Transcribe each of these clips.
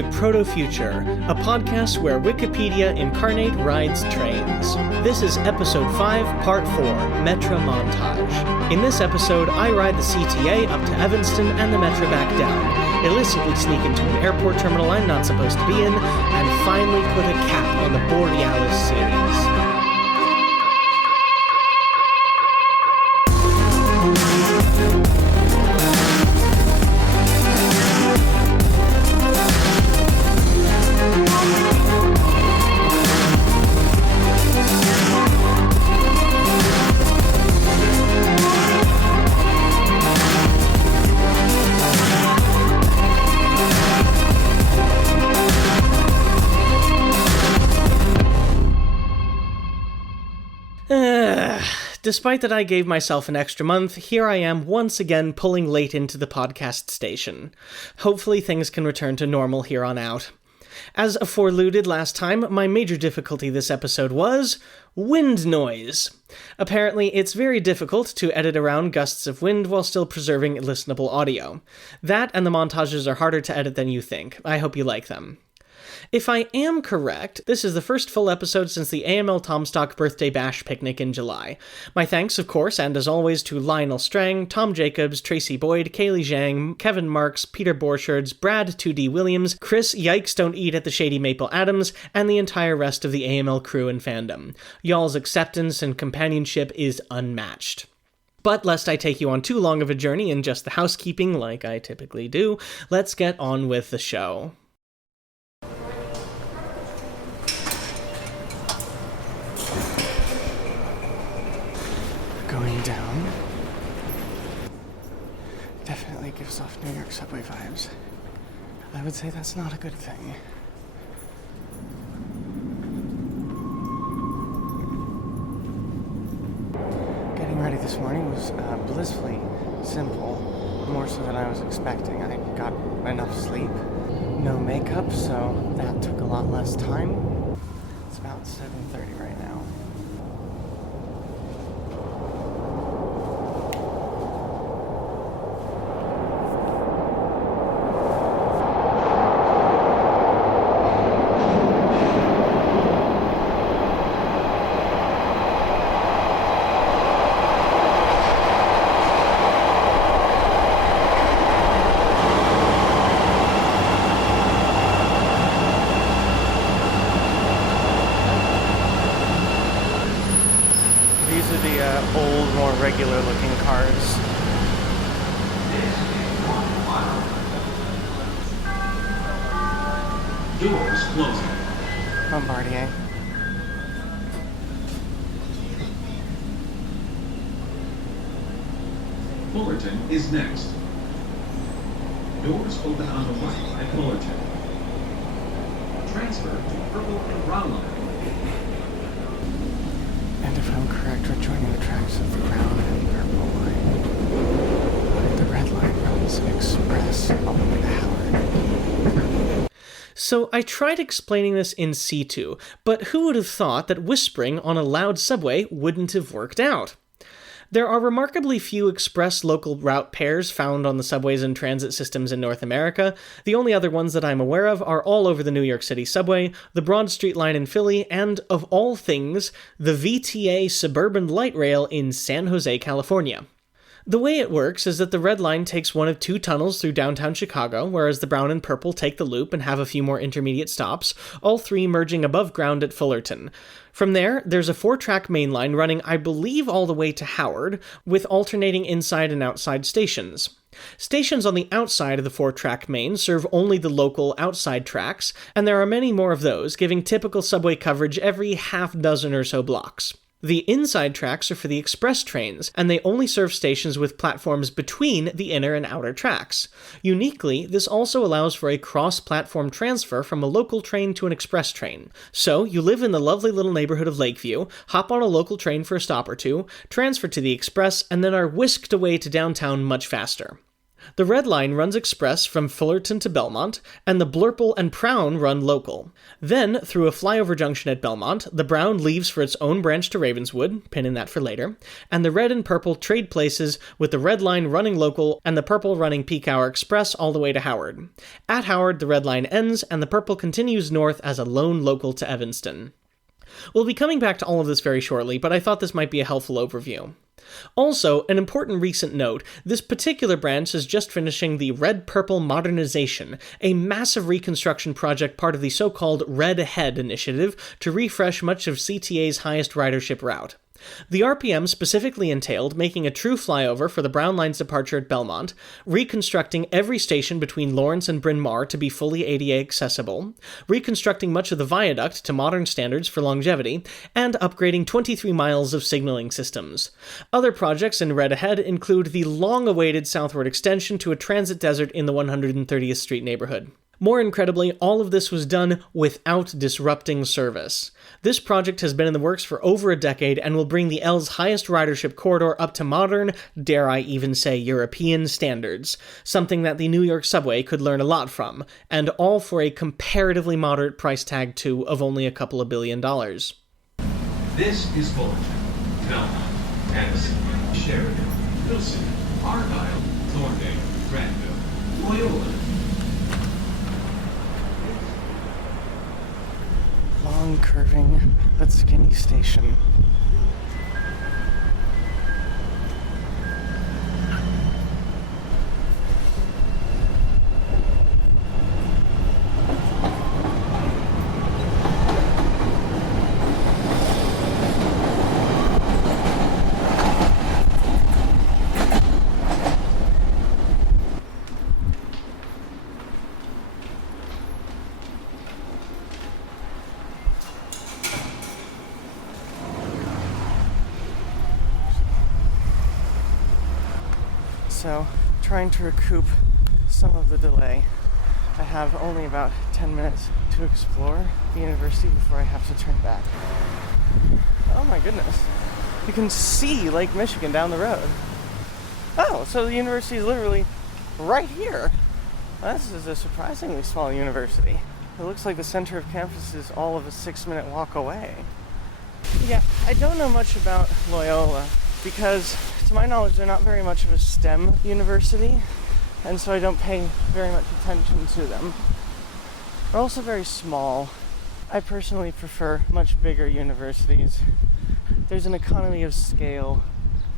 to Proto-Future, a podcast where Wikipedia Incarnate rides trains. This is Episode 5, Part 4, Metra Montage. In this episode, I ride the CTA up to Evanston and the Metra back down, illicitly sneak into an airport terminal I'm not supposed to be in, and finally put a cap on the Borealis series. Despite that I gave myself an extra month, here I am once again pulling late into the podcast station. Hopefully things can return to normal here on out. As aforeluded last time, my major difficulty this episode was wind noise. Apparently, it's very difficult to edit around gusts of wind while still preserving listenable audio. That and the montages are harder to edit than you think. I hope you like them. If I am correct, this is the first full episode since the AML Tomstock birthday bash picnic in July. My thanks, of course, and as always, to Lionel Strang, Tom Jacobs, Tracy Boyd, Kaylee Zhang, Kevin Marks, Peter Borchards, Brad 2D Williams, Chris Yikes Don't Eat at the Shady Maple Adams, and the entire rest of the AML crew and fandom. Y'all's acceptance and companionship is unmatched. But lest I take you on too long of a journey in just the housekeeping like I typically do, let's get on with the show. Going down. Definitely gives off New York subway vibes. I would say that's not a good thing. Getting ready this morning was blissfully simple, more so than I was expecting. I got enough sleep, no makeup, so that took a lot less time. It's about 7:30 right now. Old, more regular-looking cars. Doors closing. Bombardier. Fullerton is next. Doors open on the right at Fullerton. Transfer to purple and brown line. And if I'm correct, we're joining the tracks of the brown and purple line. The red line runs express all the way to Howard. So I tried explaining this in C2, but who would have thought that whispering on a loud subway wouldn't have worked out? There are remarkably few express local route pairs found on the subways and transit systems in North America. The only other ones that I'm aware of are all over the New York City subway, the Broad Street line in Philly, and, of all things, the VTA Suburban Light Rail in San Jose, California. The way it works is that the red line takes one of two tunnels through downtown Chicago, whereas the brown and purple take the loop and have a few more intermediate stops, all three merging above ground at Fullerton. From there, there's a 4-track main line running, I believe, all the way to Howard, with alternating inside and outside stations. Stations on the outside of the 4-track main serve only the local outside tracks, and there are many more of those, giving typical subway coverage every half dozen or so blocks. The inside tracks are for the express trains, and they only serve stations with platforms between the inner and outer tracks. Uniquely, this also allows for a cross-platform transfer from a local train to an express train. So, you live in the lovely little neighborhood of Lakeview, hop on a local train for a stop or two, transfer to the express, and then are whisked away to downtown much faster. The Red Line runs express from Fullerton to Belmont, and the Blurple and Prown run local. Then, through a flyover junction at Belmont, the Brown leaves for its own branch to Ravenswood, pin in that for later, and the Red and Purple trade places with the Red Line running local and the Purple running peak hour express all the way to Howard. At Howard, the Red Line ends, and the Purple continues north as a lone local to Evanston. We'll be coming back to all of this very shortly, but I thought this might be a helpful overview. Also, an important recent note, this particular branch is just finishing the Red-Purple Modernization, a massive reconstruction project part of the so-called Red Head initiative to refresh much of CTA's highest ridership route. The RPM specifically entailed making a true flyover for the Brown Line's departure at Belmont, reconstructing every station between Lawrence and Bryn Mawr to be fully ADA accessible, reconstructing much of the viaduct to modern standards for longevity, and upgrading 23 miles of signaling systems. Other projects in Red Ahead include the long-awaited southward extension to a transit desert in the 130th Street neighborhood. More incredibly, all of this was done without disrupting service. This project has been in the works for over a decade and will bring the L's highest ridership corridor up to modern, dare I even say European standards, something that the New York subway could learn a lot from, and all for a comparatively moderate price tag too of only a couple of $1 billion. This is Fullerton, Belmont, Edison, Sheridan, Wilson, Argyle, Thorndale, Granville, Loyola. Long, curving, but skinny station. So, trying to recoup some of the delay. I have only about 10 minutes to explore the university before I have to turn back. Oh my goodness. You can see Lake Michigan down the road. Oh, so the university is literally right here. This is a surprisingly small university. It looks like the center of campus is all of a 6-minute walk away. Yeah, I don't know much about Loyola because, to my knowledge, they're not very much of a STEM university, and so I don't pay very much attention to them. They're also very small. I personally prefer much bigger universities. There's an economy of scale,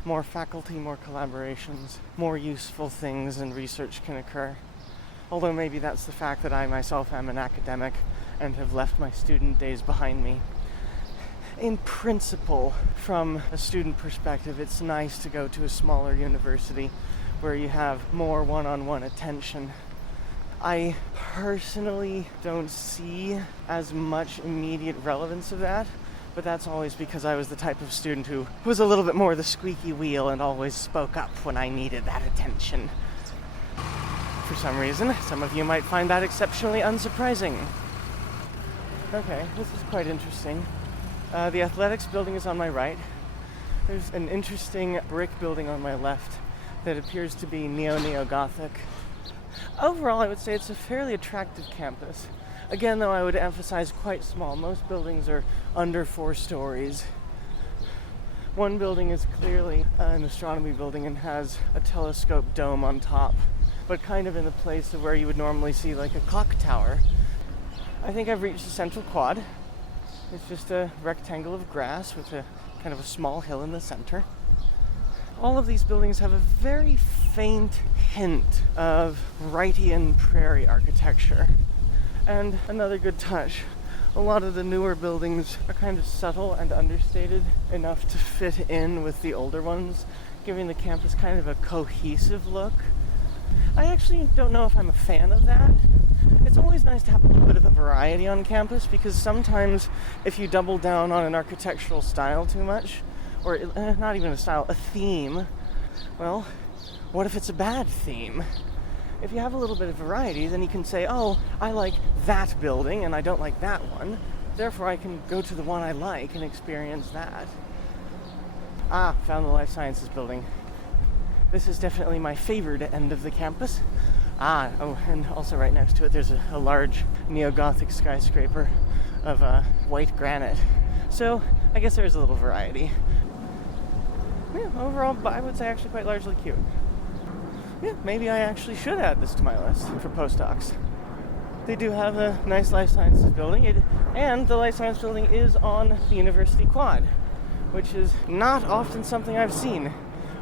more faculty, more collaborations, more useful things and research can occur. Although maybe that's the fact that I myself am an academic and have left my student days behind me. In principle, from a student perspective, it's nice to go to a smaller university where you have more one-on-one attention. I personally don't see as much immediate relevance of that, but that's always because I was the type of student who was a little bit more the squeaky wheel and always spoke up when I needed that attention. For some reason, some of you might find that exceptionally unsurprising. Okay, this is quite interesting. The athletics building is on my right. There's an interesting brick building on my left that appears to be neo-Gothic. Overall, I would say it's a fairly attractive campus. Again, though, I would emphasize quite small. Most buildings are under 4 stories. One building is clearly an astronomy building and has a telescope dome on top, but kind of in the place of where you would normally see like a clock tower. I think I've reached the central quad. It's just a rectangle of grass with a kind of a small hill in the center. All of these buildings have a very faint hint of Wrightian prairie architecture. And another good touch, a lot of the newer buildings are kind of subtle and understated enough to fit in with the older ones, giving the campus kind of a cohesive look. I actually don't know if I'm a fan of that. It's always nice to have a little bit of a variety on campus because sometimes if you double down on an architectural style too much, or not even a style, a theme, well, what if it's a bad theme? If you have a little bit of variety, then you can say, oh, I like that building and I don't like that one, therefore I can go to the one I like and experience that. Ah, found the life sciences building. This is definitely my favored end of the campus. And also right next to it there's a large neo-Gothic skyscraper of white granite. So I guess there's a little variety. Yeah, overall, I would say actually quite largely cute. Yeah, maybe I actually should add this to my list for postdocs. They do have a nice life sciences building, and the life science building is on the university quad, which is not often something I've seen.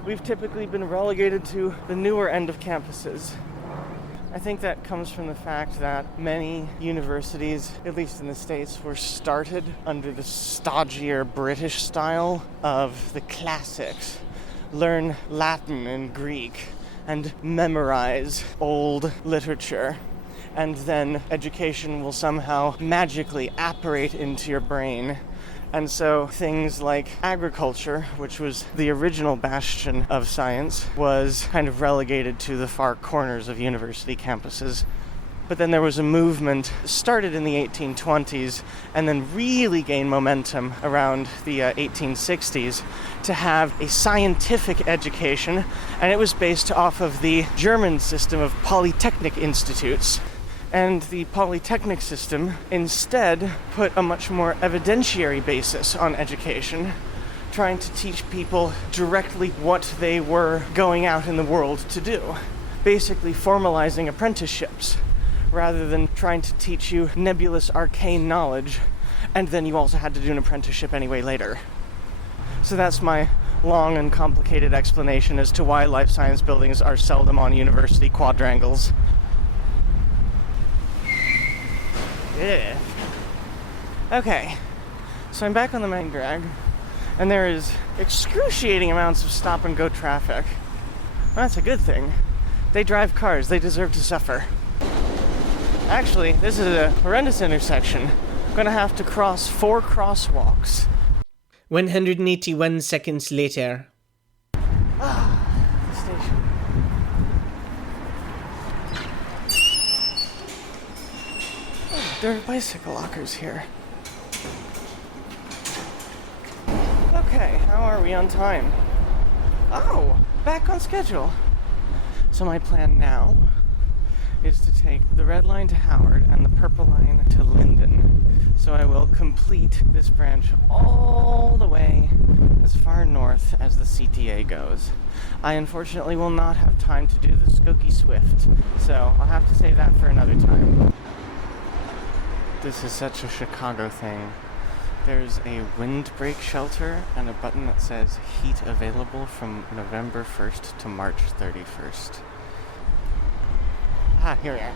We've typically been relegated to the newer end of campuses. I think that comes from the fact that many universities, at least in the States, were started under the stodgier British style of the classics. Learn Latin and Greek and memorize old literature. And then education will somehow magically apparate into your brain. And so things like agriculture, which was the original bastion of science, was kind of relegated to the far corners of university campuses. But then there was a movement started in the 1820s and then really gained momentum around the 1860s to have a scientific education, and it was based off of the German system of polytechnic institutes. And the polytechnic system instead put a much more evidentiary basis on education, trying to teach people directly what they were going out in the world to do. Basically formalizing apprenticeships, rather than trying to teach you nebulous arcane knowledge, and then you also had to do an apprenticeship anyway later. So that's my long and complicated explanation as to why life science buildings are seldom on university quadrangles. Yeah. Okay, so I'm back on the main drag, and there is excruciating amounts of stop-and-go traffic. Well, that's a good thing. They drive cars, they deserve to suffer. Actually, this is a horrendous intersection. I'm gonna have to cross 4 crosswalks. 181 seconds later. The station. There are bicycle lockers here. Okay, how are we on time? Oh, back on schedule. So my plan now is to take the red line to Howard and the purple line to Linden. So I will complete this branch all the way as far north as the CTA goes. I unfortunately will not have time to do the Skokie Swift, so I'll have to save that for another time. This is such a Chicago thing. There's a windbreak shelter and a button that says heat available from November 1st to March 31st. Here we are.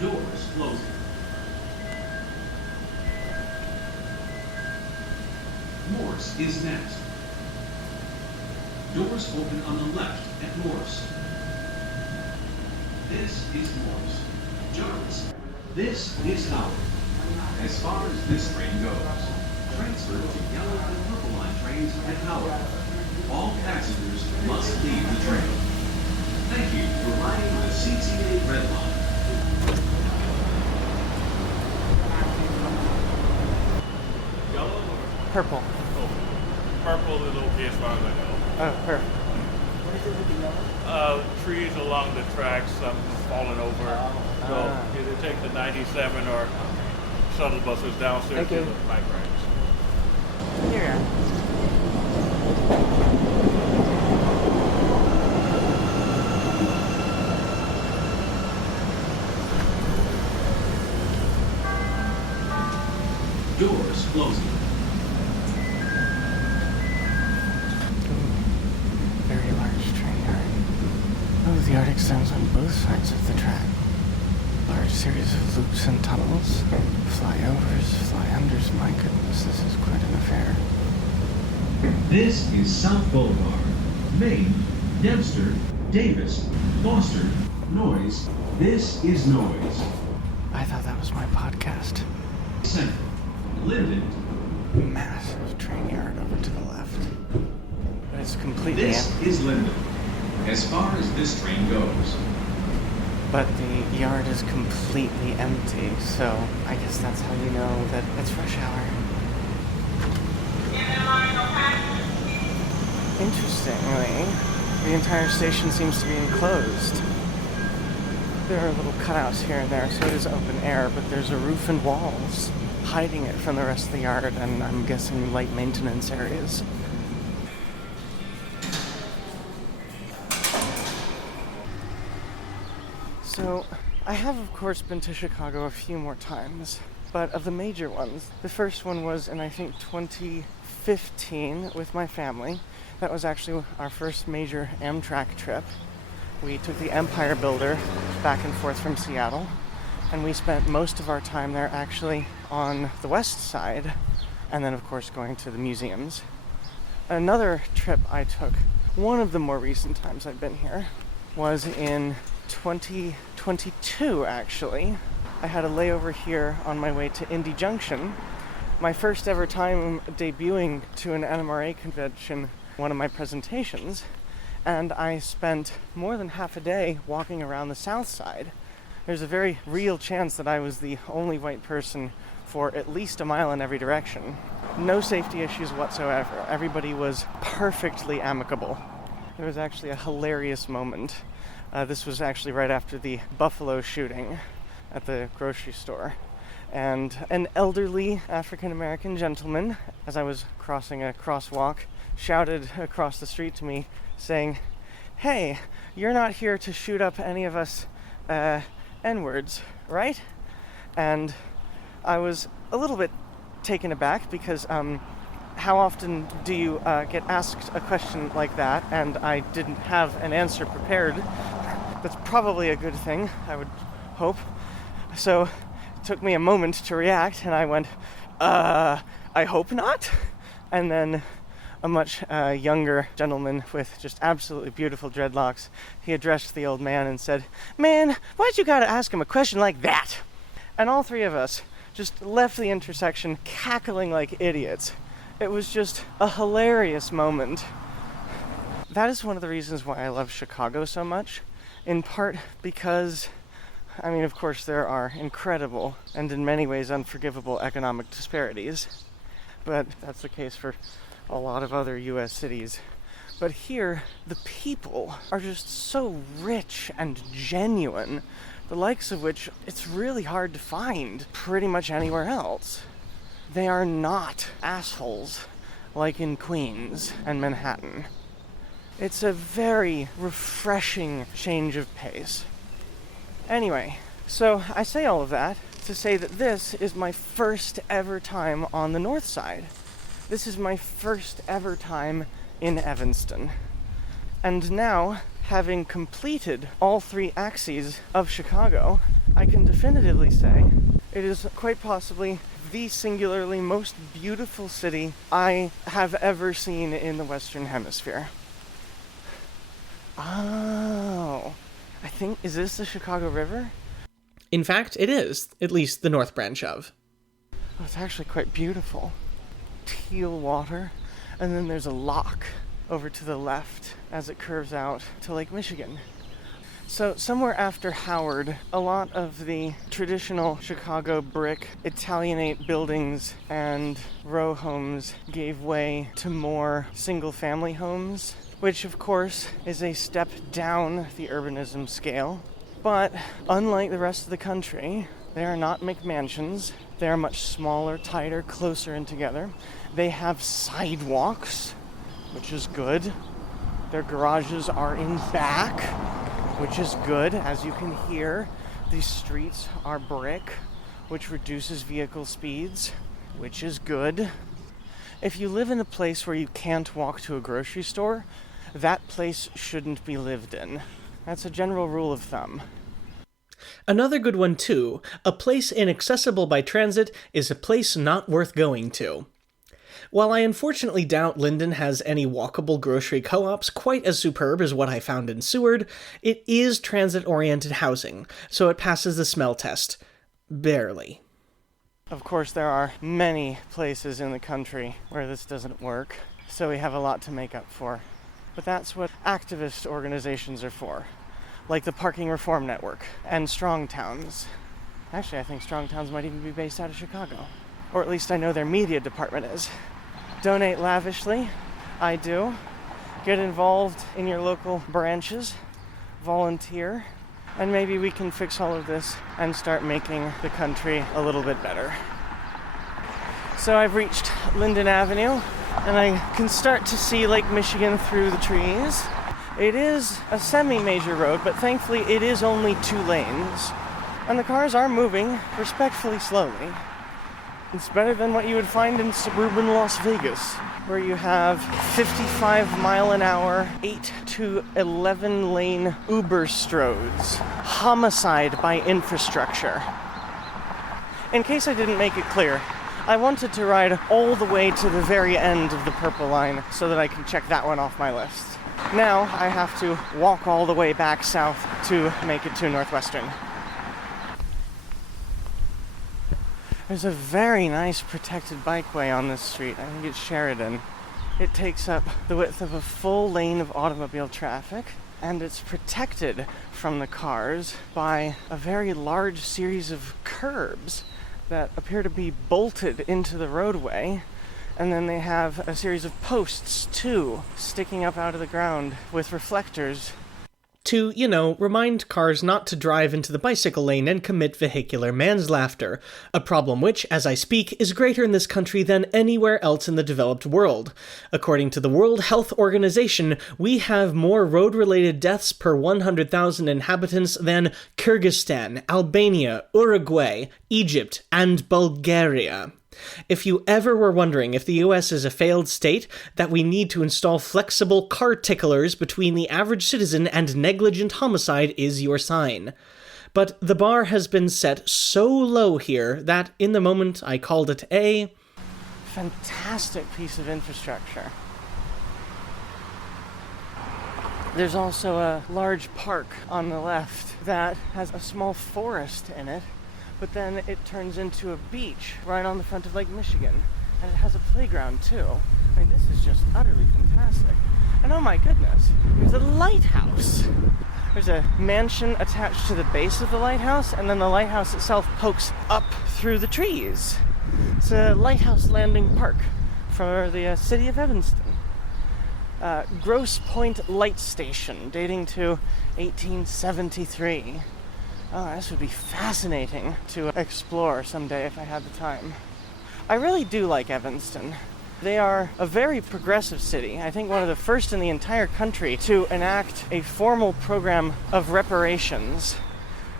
Doors closing. Morse is next. Doors open on the left at Morse. This is Morse. Jarvis. This is Howard. As far as this train goes, transfer to yellow and purple line trains at Howard. All passengers must leave the train. Thank you for riding the CTA Red Line. Yellow or Purple. purple is okay as far as I know. Oh, perfect. Trees along the tracks, some falling over. So either take the 97 or shuttle buses downstairs to the bike racks. Here we are. Doors closing. Very large train yard. Oh, the yard extends on both sides of the track. Large series of loops and tunnels. Flyovers, fly-unders. My goodness, this is quite an affair. This is South Boulevard. Maine, Dempster, Davis, Foster, Noise. This is Noise. I thought that was my podcast. Center, Linden. Massive train yard over to the left. But it's completely This empty. is Linden. As far as this train goes, But the yard is completely empty, so I guess that's how you know that it's rush hour. Interestingly, the entire station seems to be enclosed. There are little cutouts here and there, so it is open air, but there's a roof and walls hiding it from the rest of the yard, and I'm guessing light maintenance areas. So, I have of course been to Chicago a few more times, but of the major ones, the first one was in I think 2015 with my family. That was actually our first major Amtrak trip. We took the Empire Builder back and forth from Seattle, and we spent most of our time there actually on the west side, and then of course going to the museums. Another trip I took, one of the more recent times I've been here, was in 2022 actually. I had a layover here on my way to Indy Junction. My first ever time debuting to an NMRA convention, one of my presentations, and I spent more than half a day walking around the south side. There's a very real chance that I was the only white person for at least a mile in every direction. No safety issues whatsoever. Everybody was perfectly amicable. There was actually a hilarious moment. This was actually right after the Buffalo shooting at the grocery store. And an elderly African-American gentleman, as I was crossing a crosswalk, shouted across the street to me saying, "Hey, you're not here to shoot up any of us N-words, right?" And I was a little bit taken aback because how often do you get asked a question like that? And I didn't have an answer prepared. That's probably a good thing, I would hope. So it took me a moment to react, and I went, I hope not. And then a much younger gentleman with just absolutely beautiful dreadlocks, he addressed the old man and said, "Man, why'd you gotta ask him a question like that?" And all three of us just left the intersection cackling like idiots. It was just a hilarious moment. That is one of the reasons why I love Chicago so much, in part because, I mean, of course, there are incredible and in many ways unforgivable economic disparities, but that's the case for a lot of other U.S. cities. But here, the people are just so rich and genuine, the likes of which it's really hard to find pretty much anywhere else. They are not assholes like in Queens and Manhattan. It's a very refreshing change of pace. Anyway, so I say all of that to say that this is my first ever time on the north side. This is my first ever time in Evanston. And now, having completed all three axes of Chicago, I can definitively say it is quite possibly the singularly most beautiful city I have ever seen in the Western Hemisphere. Oh, I think, is this the Chicago River? In fact, it is, at least the north branch of. Oh, it's actually quite beautiful. Teal water, and then there's a lock over to the left as it curves out to Lake Michigan. So somewhere after Howard, a lot of the traditional Chicago brick Italianate buildings and row homes gave way to more single-family homes, which of course is a step down the urbanism scale. But unlike the rest of the country, they are not McMansions. They are much smaller, tighter, closer in together. They have sidewalks, which is good. Their garages are in back, which is good. As you can hear, these streets are brick, which reduces vehicle speeds, which is good. If you live in a place where you can't walk to a grocery store, that place shouldn't be lived in. That's a general rule of thumb. Another good one too, a place inaccessible by transit is a place not worth going to. While I unfortunately doubt Linden has any walkable grocery co-ops quite as superb as what I found in Seward, it is transit-oriented housing, so it passes the smell test. Barely. Of course, there are many places in the country where this doesn't work, so we have a lot to make up for. But that's what activist organizations are for, like the Parking Reform Network and Strong Towns. Actually, I think Strong Towns might even be based out of Chicago. Or at least I know their media department is. Donate lavishly. I do. Get involved in your local branches. Volunteer. And maybe we can fix all of this and start making the country a little bit better. So I've reached Linden Avenue, and I can start to see Lake Michigan through the trees. It is a semi-major road, but thankfully it is only 2 lanes. And the cars are moving respectfully slowly. It's better than what you would find in suburban Las Vegas, where you have 55 mile an hour, 8 to 11 lane Uber stroads. Homicide by infrastructure. In case I didn't make it clear, I wanted to ride all the way to the very end of the Purple Line so that I can check that one off my list. Now I have to walk all the way back south to make it to Northwestern. There's a very nice protected bikeway on this street. I think it's Sheridan. It takes up the width of a full lane of automobile traffic, and it's protected from the cars by a very large series of curbs that appear to be bolted into the roadway. And then they have a series of posts, too, sticking up out of the ground with reflectors. To, remind cars not to drive into the bicycle lane and commit vehicular manslaughter, a problem which, as I speak, is greater in this country than anywhere else in the developed world. According to the World Health Organization, we have more road-related deaths per 100,000 inhabitants than Kyrgyzstan, Albania, Uruguay, Egypt, and Bulgaria. If you ever were wondering if the US is a failed state, that we need to install flexible car ticklers between the average citizen and negligent homicide is your sign. But the bar has been set so low here that in the moment I called it a fantastic piece of infrastructure. There's also a large park on the left that has a small forest in it. But then it turns into a beach right on the front of Lake Michigan. And it has a playground, too. I mean, this is just utterly fantastic. And oh my goodness, there's a lighthouse. There's a mansion attached to the base of the lighthouse, and then the lighthouse itself pokes up through the trees. It's a lighthouse landing park for the city of Evanston. Grosse Point Light Station, dating to 1873. Oh, this would be fascinating to explore someday if I had the time. I really do like Evanston. They are a very progressive city. I think one of the first in the entire country to enact a formal program of reparations.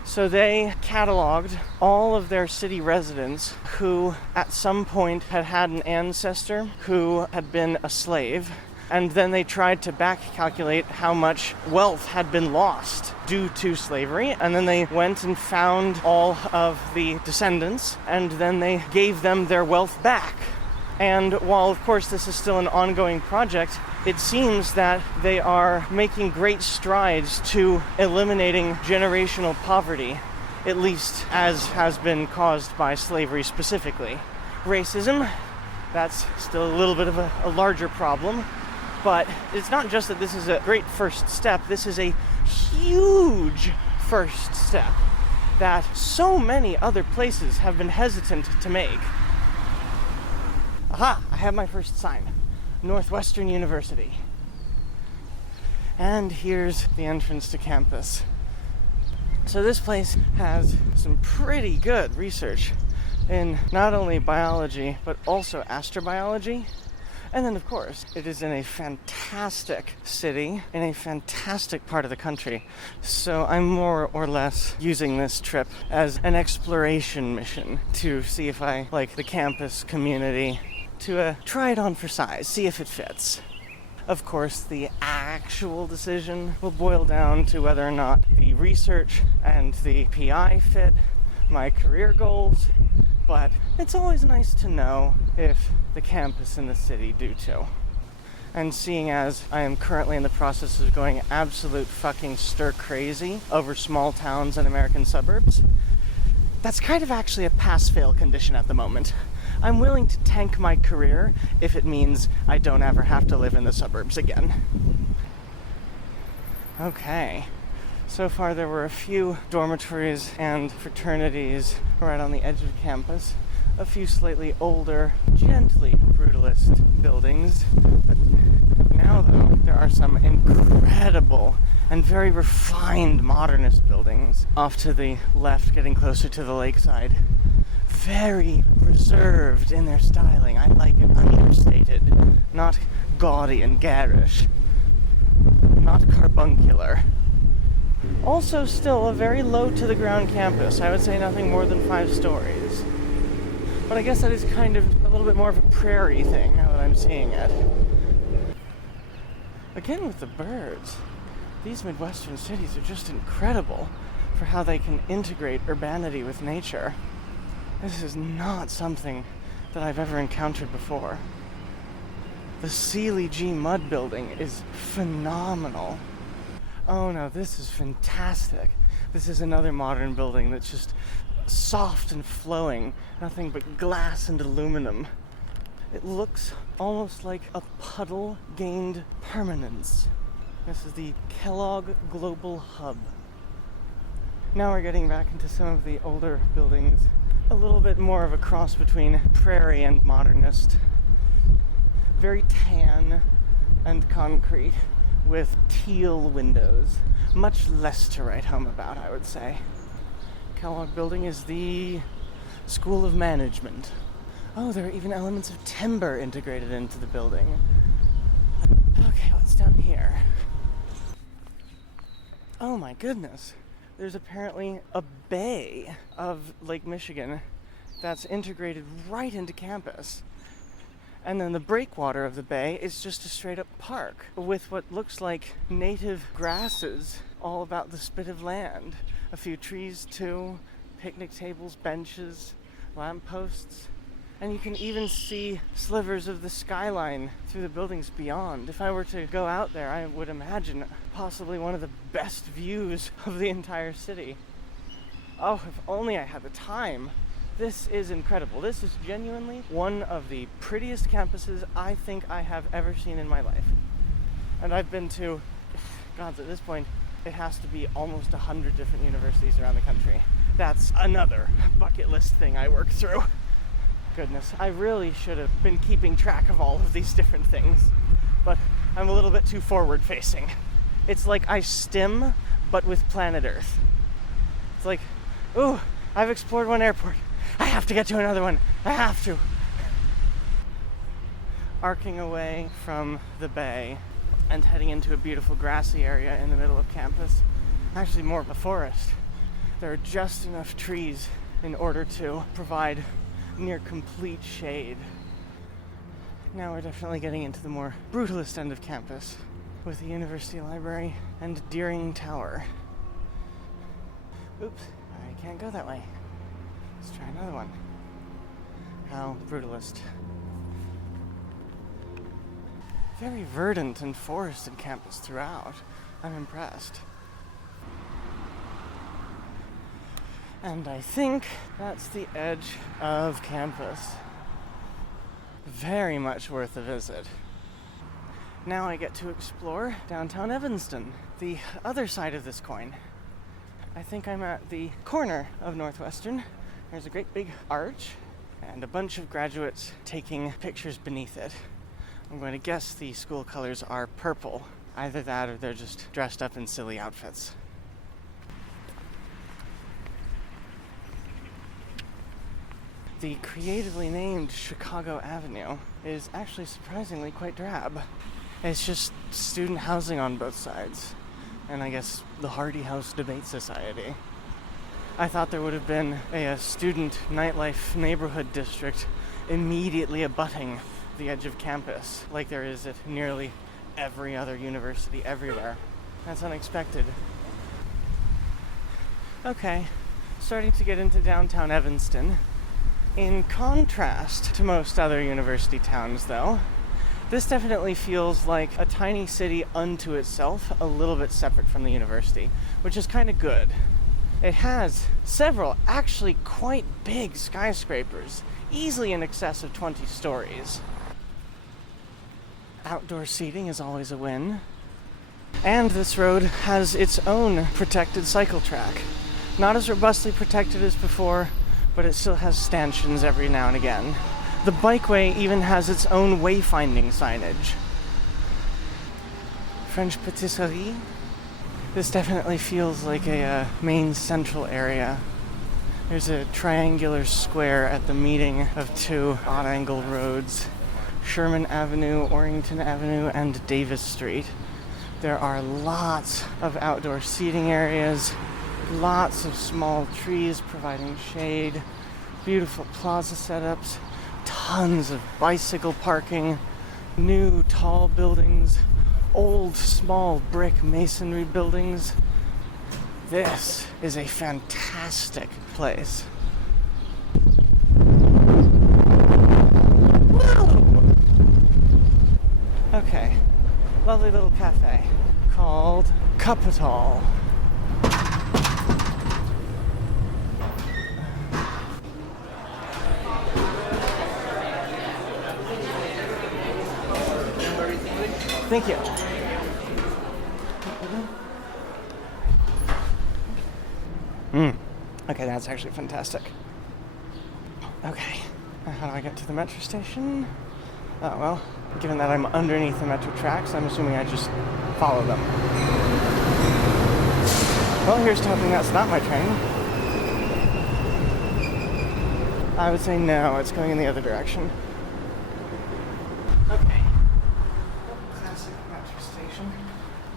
So they cataloged all of their city residents who at some point had an ancestor who had been a slave. And then they tried to back calculate how much wealth had been lost due to slavery. And then they went and found all of the descendants, and then they gave them their wealth back. And while, of course, this is still an ongoing project, it seems that they are making great strides to eliminating generational poverty, at least as has been caused by slavery specifically. Racism, that's still a little bit of a larger problem. But it's not just that this is a great first step, this is a huge first step that so many other places have been hesitant to make. Aha, I have my first sign. Northwestern University. And here's the entrance to campus. So this place has some pretty good research in not only biology, but also astrobiology. And then, of course, it is in a fantastic city, in a fantastic part of the country. So I'm more or less using this trip as an exploration mission to see if I like the campus community, to try it on for size, see if it fits. Of course, the actual decision will boil down to whether or not the research and the PI fit my career goals, but it's always nice to know if the campus and the city do too. And seeing as I am currently in the process of going absolute fucking stir crazy over small towns and American suburbs, that's kind of actually a pass-fail condition at the moment. I'm willing to tank my career if it means I don't ever have to live in the suburbs again. Okay. So far there were a few dormitories and fraternities right on the edge of campus. A few slightly older, gently brutalist buildings. But now, though, there are some incredible and very refined modernist buildings off to the left, getting closer to the lakeside. Very reserved in their styling. I like it understated, not gaudy and garish, not carbuncular. Also still a very low to the ground campus. I would say nothing more than 5 stories. But I guess that is kind of a little bit more of a prairie thing now that I'm seeing it. Again with the birds. These Midwestern cities are just incredible for how they can integrate urbanity with nature. This is not something that I've ever encountered before. The Sealy G Mud building is phenomenal. Oh no, this is fantastic. This is another modern building that's just soft and flowing, nothing but glass and aluminum. It looks almost like a puddle gained permanence. This is the Kellogg Global Hub. Now we're getting back into some of the older buildings. A little bit more of a cross between prairie and modernist. Very tan and concrete with teal windows. Much less to write home about, I would say. Kellogg building is the School of Management. Oh, there are even elements of timber integrated into the building. Okay, what's down here? Oh my goodness. There's apparently a bay of Lake Michigan that's integrated right into campus. And then the breakwater of the bay is just a straight up park with what looks like native grasses all about the spit of land. A few trees too, picnic tables, benches, lampposts. And you can even see slivers of the skyline through the buildings beyond. If I were to go out there, I would imagine possibly one of the best views of the entire city. Oh, if only I had the time. This is incredible. This is genuinely one of the prettiest campuses I think I have ever seen in my life. And I've been to, God, at this point, it has to be almost 100 different universities around the country. That's another bucket list thing I work through. Goodness, I really should have been keeping track of all of these different things, but I'm a little bit too forward-facing. It's like I stim, but with planet Earth. It's like, ooh, I've explored one airport. I have to get to another one. I have to. Arcing away from the bay and heading into a beautiful grassy area in the middle of campus. Actually, more of a forest. There are just enough trees in order to provide near complete shade. Now we're definitely getting into the more brutalist end of campus with the University Library and Deering Tower. Oops, I can't go that way. Let's try another one. How brutalist. Very verdant and forested campus throughout. I'm impressed. And I think that's the edge of campus. Very much worth a visit. Now I get to explore downtown Evanston, the other side of this coin. I think I'm at the corner of Northwestern. There's a great big arch and a bunch of graduates taking pictures beneath it. I'm going to guess the school colors are purple. Either that or they're just dressed up in silly outfits. The creatively named Chicago Avenue is actually surprisingly quite drab. It's just student housing on both sides, and I guess the Hardy House Debate Society. I thought there would have been a student nightlife neighborhood district immediately abutting the edge of campus, like there is at nearly every other university everywhere. That's unexpected. Okay, starting to get into downtown Evanston. In contrast to most other university towns, though, this definitely feels like a tiny city unto itself, a little bit separate from the university, which is kind of good. It has several actually quite big skyscrapers, easily in excess of 20 stories. Outdoor seating is always a win. And this road has its own protected cycle track. Not as robustly protected as before, but it still has stanchions every now and again. The bikeway even has its own wayfinding signage. French patisserie. This definitely feels like a main central area. There's a triangular square at the meeting of two odd-angle roads, Sherman Avenue, Orrington Avenue, and Davis Street. There are lots of outdoor seating areas, lots of small trees providing shade, beautiful plaza setups, tons of bicycle parking, new tall buildings, old small brick masonry buildings. This is a fantastic place. Whoa! Okay, lovely little cafe called Capital. Thank you. Okay, that's actually fantastic. Okay, how do I get to the metro station? Oh, well, given that I'm underneath the metro tracks, I'm assuming I just follow them. Well, here's to hoping that's not my train. I would say no, it's going in the other direction. Okay. Classic metro station,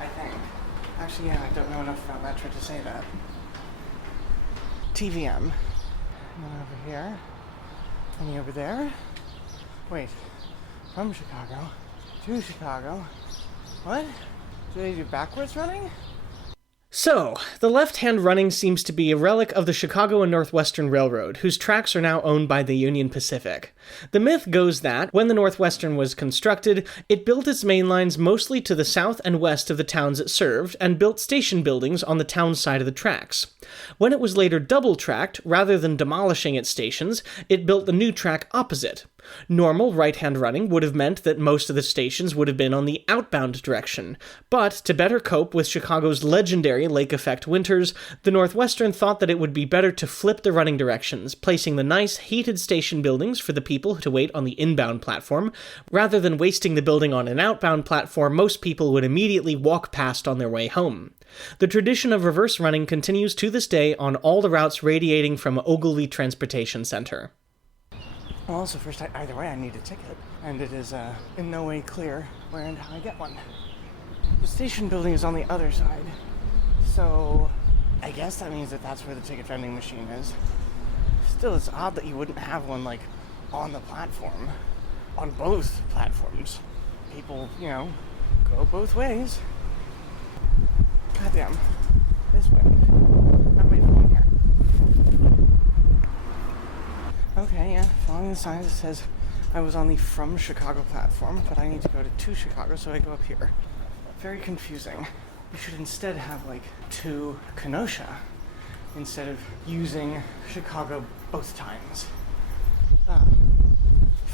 I think. Actually, yeah, I don't know enough about metro to say that. TVM. And then over here. And over there. Wait. From Chicago to Chicago. What? Do they do backwards running? So, the left-hand running seems to be a relic of the Chicago and Northwestern Railroad, whose tracks are now owned by the Union Pacific. The myth goes that, when the Northwestern was constructed, it built its main lines mostly to the south and west of the towns it served, and built station buildings on the town side of the tracks. When it was later double-tracked, rather than demolishing its stations, it built the new track opposite. Normal right-hand running would have meant that most of the stations would have been on the outbound direction, but to better cope with Chicago's legendary lake effect winters, the Northwestern thought that it would be better to flip the running directions, placing the nice heated station buildings for the people to wait on the inbound platform, rather than wasting the building on an outbound platform most people would immediately walk past on their way home. The tradition of reverse running continues to this day on all the routes radiating from Ogilvy Transportation Center. Well, also first, either way, I need a ticket, and it is in no way clear where and how I get one. The station building is on the other side, so I guess that means that that's where the ticket vending machine is. Still, it's odd that you wouldn't have one, like, on the platform, on both platforms. People, go both ways. Goddamn, this wind. Not made one here. Okay, yeah, following the signs it says I was on the from Chicago platform, but I need to go to Chicago, so I go up here. Very confusing. You should instead have, to Kenosha, instead of using Chicago both times.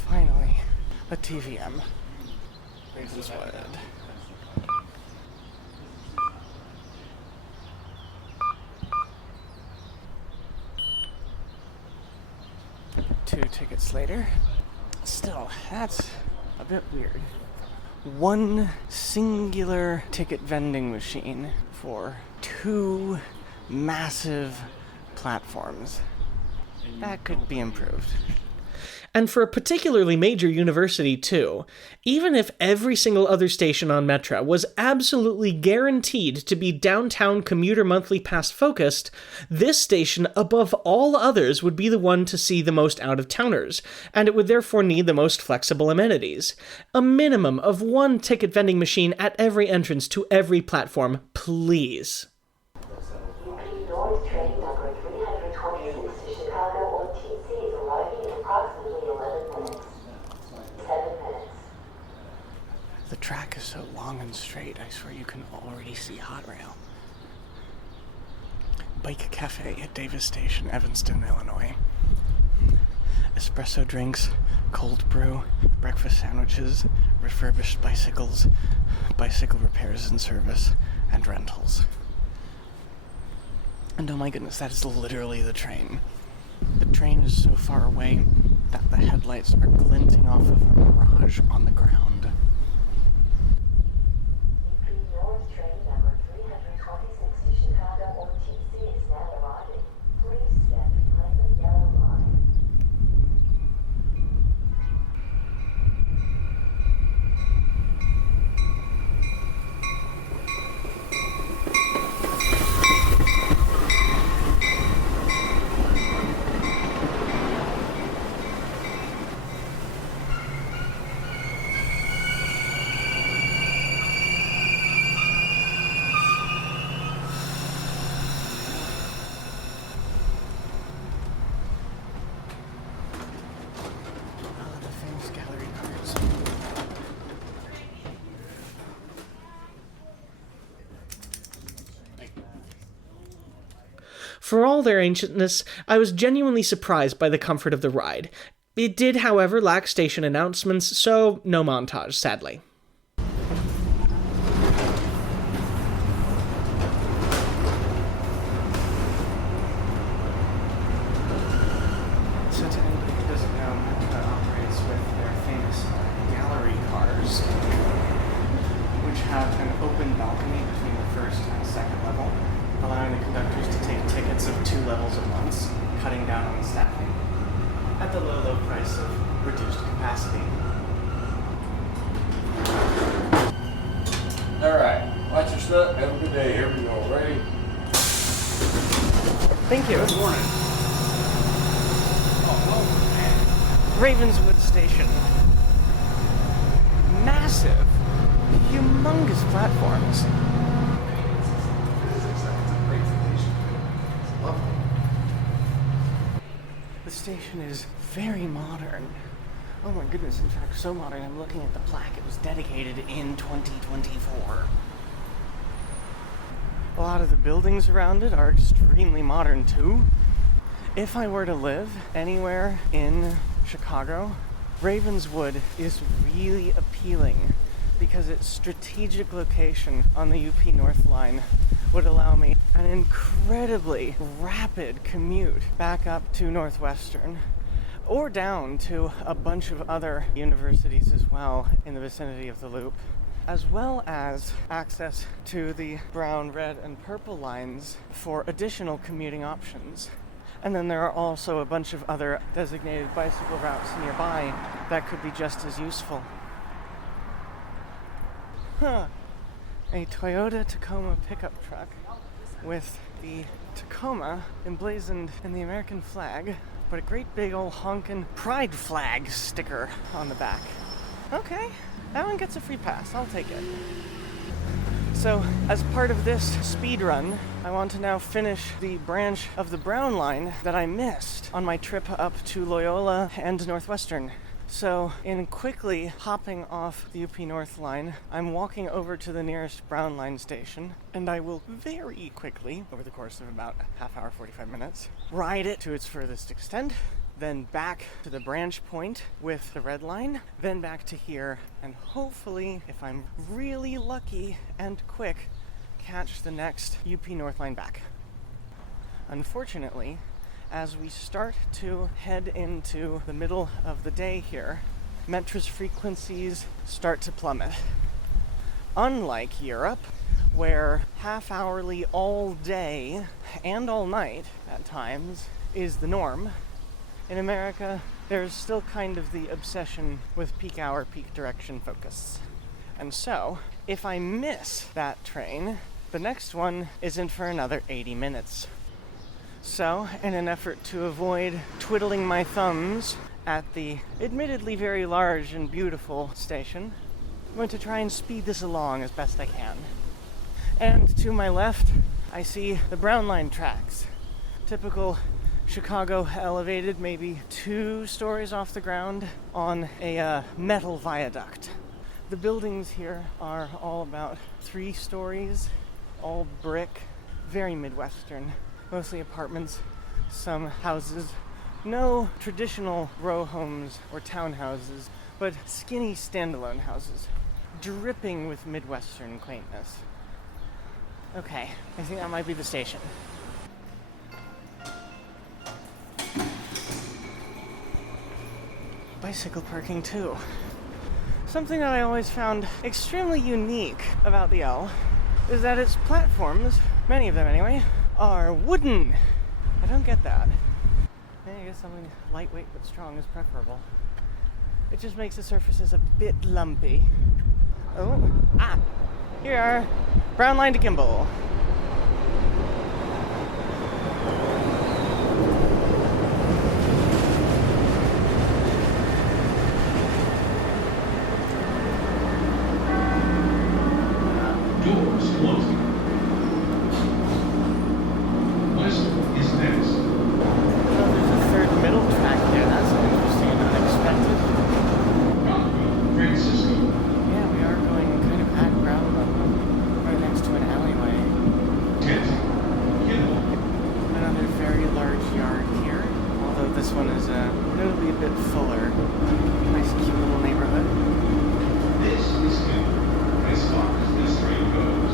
Finally, a TVM. Ravenswood. Two tickets later. Still, that's a bit weird. One singular ticket vending machine for two massive platforms. That could be improved. And for a particularly major university, too. Even if every single other station on Metra was absolutely guaranteed to be downtown commuter monthly pass focused, this station, above all others, would be the one to see the most out-of-towners, and it would therefore need the most flexible amenities. A minimum of one ticket vending machine at every entrance to every platform, please. North train number 326 to Chicago on TC is arriving in approximately 11 minutes. 7 minutes. The track is so long and straight, I swear you can already see Hot Rail. Bike Cafe at Davis Station, Evanston, Illinois. espresso drinks, cold brew, breakfast sandwiches, refurbished bicycles, bicycle repairs and service, and rentals. And oh my goodness, that is literally the train. The train is so far away that the headlights are glinting off of a mirage on the ground. UP North train number 326 to Chicago on TC is now arriving. Please stand behind the yellow line. The famous gallery cards. For all their ancientness, I was genuinely surprised by the comfort of the ride. It did, however, lack station announcements, so no montage, sadly. So to anybody who doesn't know, Metra operates with their famous gallery cars, which have an open balcony between the first and second level, allowing the conductors to take tickets of 2 levels at once, cutting down on staffing, at the low price of reduced capacity. Alright, watch your step. Have a good day. Here we go. Ready? Thank you. Good morning. Ravenswood Station. Massive, humongous platforms. It's a great station. It's lovely. The station is very modern. Oh my goodness, in fact, so modern, I'm looking at the plaque. It was dedicated in 2024. A lot of the buildings around it are extremely modern too. If I were to live anywhere in Chicago, Ravenswood is really appealing because its strategic location on the UP North Line would allow me an incredibly rapid commute back up to Northwestern or down to a bunch of other universities as well in the vicinity of the loop, as well as access to the brown, red, and purple lines for additional commuting options. And then there are also a bunch of other designated bicycle routes nearby that could be just as useful. A Toyota Tacoma pickup truck with the Tacoma emblazoned in the American flag, but a great big old honkin' pride flag sticker on the back. Okay, that one gets a free pass. I'll take it. So, as part of this speed run, I want to now finish the branch of the Brown Line that I missed on my trip up to Loyola and Northwestern. So, in quickly hopping off the UP North Line, I'm walking over to the nearest Brown Line station, and I will very quickly, over the course of about a half hour, 45 minutes, ride it to its furthest extent, then back to the branch point with the red line, then back to here, and hopefully, if I'm really lucky and quick, catch the next UP North Line back. Unfortunately, as we start to head into the middle of the day here, Metra's frequencies start to plummet. Unlike Europe, where half-hourly all day and all night at times is the norm, in America, there's still kind of the obsession with peak hour, peak direction focus. And so, if I miss that train, the next one isn't for another 80 minutes. So, in an effort to avoid twiddling my thumbs at the admittedly very large and beautiful station, I'm going to try and speed this along as best I can. And to my left, I see the Brown Line tracks. Typical Chicago elevated, maybe 2 stories off the ground on a metal viaduct. The buildings here are all about 3 stories, all brick, very Midwestern. Mostly apartments, some houses No traditional row homes or townhouses, but skinny standalone houses, dripping with Midwestern quaintness. Okay, I think that might be the station. Bicycle parking too. Something that I always found extremely unique about the L is that its platforms, many of them anyway, are wooden. I don't get that. I guess something lightweight but strong is preferable. It just makes the surfaces a bit lumpy. Here are Brown Line to Kimball. Doors closing. West is next. Oh, there's a third middle track there. That's interesting and unexpected. Rockwell, Francisco. Yeah, we are going kind of at ground level, right next to an alleyway. 10th. Kimball. Another very large yard here, although this one is notably a bit fuller. Nice cute little neighborhood. This is Kimball. As far as this train goes.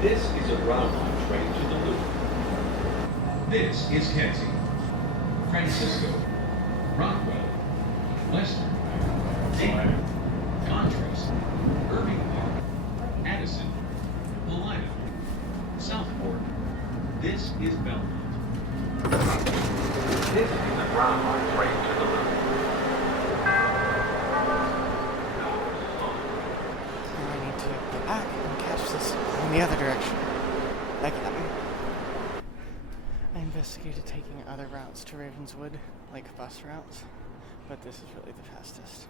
This is a Brown Line train to the loop. This is Kenzie. Francisco. Rockwell. Western. Dayton. Montage. Irving Park. Addison. Helena. Southport. This is Belmont. This is a Brown Line train to the loop. I need to get back and catch this in the other direction. Again. I investigated taking other routes to Ravenswood, like bus routes, but this is really the fastest.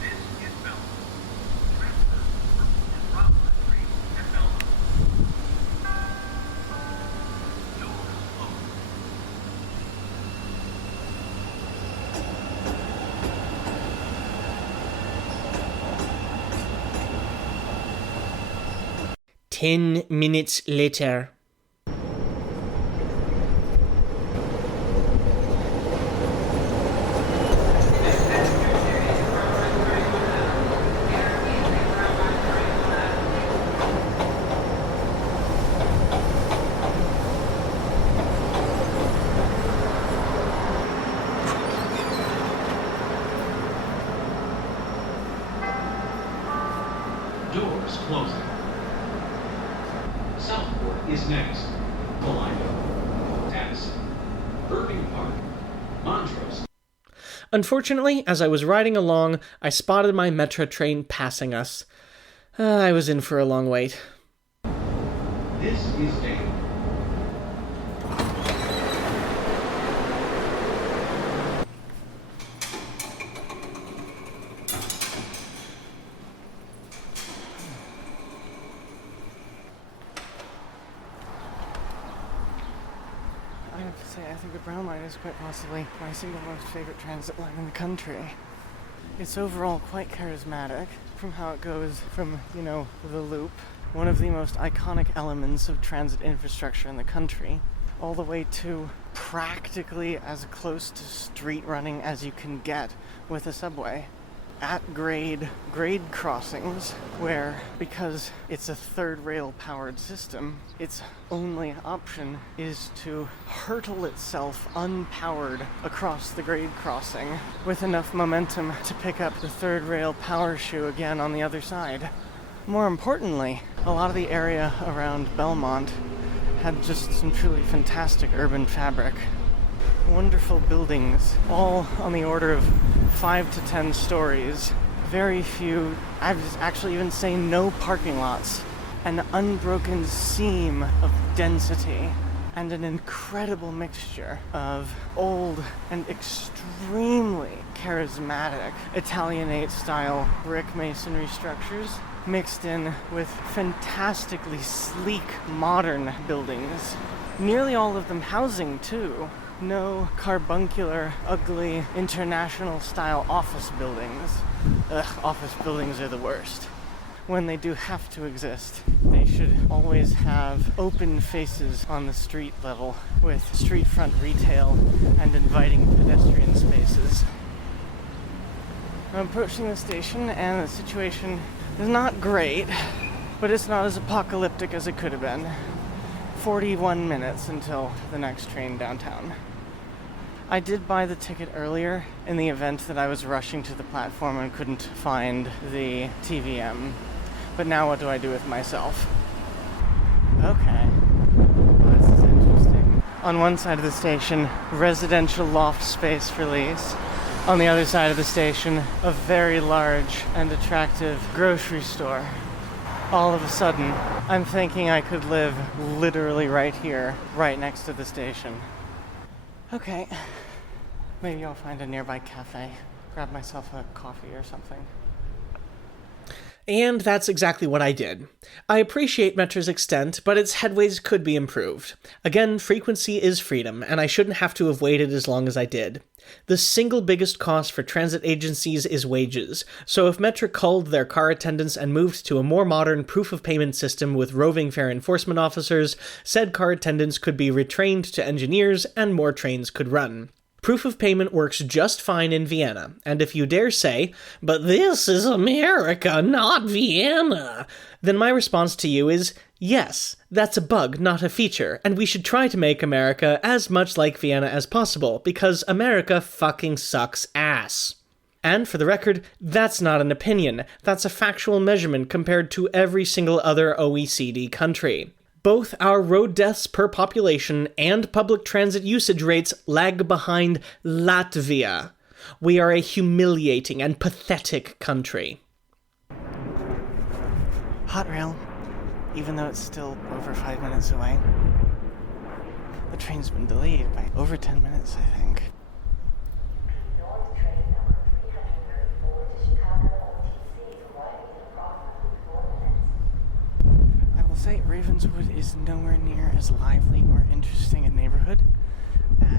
This is Belmont. Transfer from Brown Line train at Belmont. Doors closed. Ten minutes later. Doors closing. Southport is next. Helena. Addison. Irving Park. Montrose. Unfortunately, as I was riding along, I spotted my Metra train passing us. I was in for a long wait. This is Dayton. I have to say, I think the Brown Line is quite possibly my single most favorite transit line in the country. It's overall quite charismatic, from how it goes from, the loop, one of the most iconic elements of transit infrastructure in the country, all the way to practically as close to street running as you can get with a subway. At grade crossings where, because it's a third rail powered system, its only option is to hurtle itself unpowered across the grade crossing with enough momentum to pick up the third rail power shoe again on the other side. More importantly, a lot of the area around Belmont had just some truly fantastic urban fabric. Wonderful buildings, all on the order of 5 to 10 stories. Very few, I would actually even say no parking lots. An unbroken seam of density. And an incredible mixture of old and extremely charismatic Italianate-style brick masonry structures mixed in with fantastically sleek modern buildings. Nearly all of them housing, too. no carbuncular, ugly, international-style office buildings. Ugh, office buildings are the worst. When they do have to exist, they should always have open faces on the street level with street front retail and inviting pedestrian spaces. I'm approaching the station and the situation is not great, but it's not as apocalyptic as it could have been. 41 minutes until the next train downtown. I did buy the ticket earlier in the event that I was rushing to the platform and couldn't find the TVM. But now what do I do with myself? Okay. Well, this is interesting. On one side of the station, residential loft space for lease. On the other side of the station, a very large and attractive grocery store. All of a sudden, I'm thinking I could live literally right here, right next to the station. Okay. Maybe I'll find a nearby cafe, grab myself a coffee or something. And that's exactly what I did. I appreciate Metra's extent, but its headways could be improved. Again, frequency is freedom, and I shouldn't have to have waited as long as I did. The single biggest cost for transit agencies is wages, so if Metra culled their car attendants and moved to a more modern proof-of-payment system with roving fare enforcement officers, said car attendants could be retrained to engineers and more trains could run. Proof of payment works just fine in Vienna, and if you dare say, "But this is America, not Vienna," then my response to you is, yes, that's a bug, not a feature, and we should try to make America as much like Vienna as possible, because America fucking sucks ass. And for the record, that's not an opinion, that's a factual measurement compared to every single other OECD country. Both our road deaths per population and public transit usage rates lag behind Latvia. We are a humiliating and pathetic country. Hot rail, even though it's still over 5 minutes away. The train's been delayed by over 10 minutes, I think. North train number 334 to Chicago OTC is arriving in approximately 4 minutes. I will say Ravenswood is nowhere near as lively or interesting a neighborhood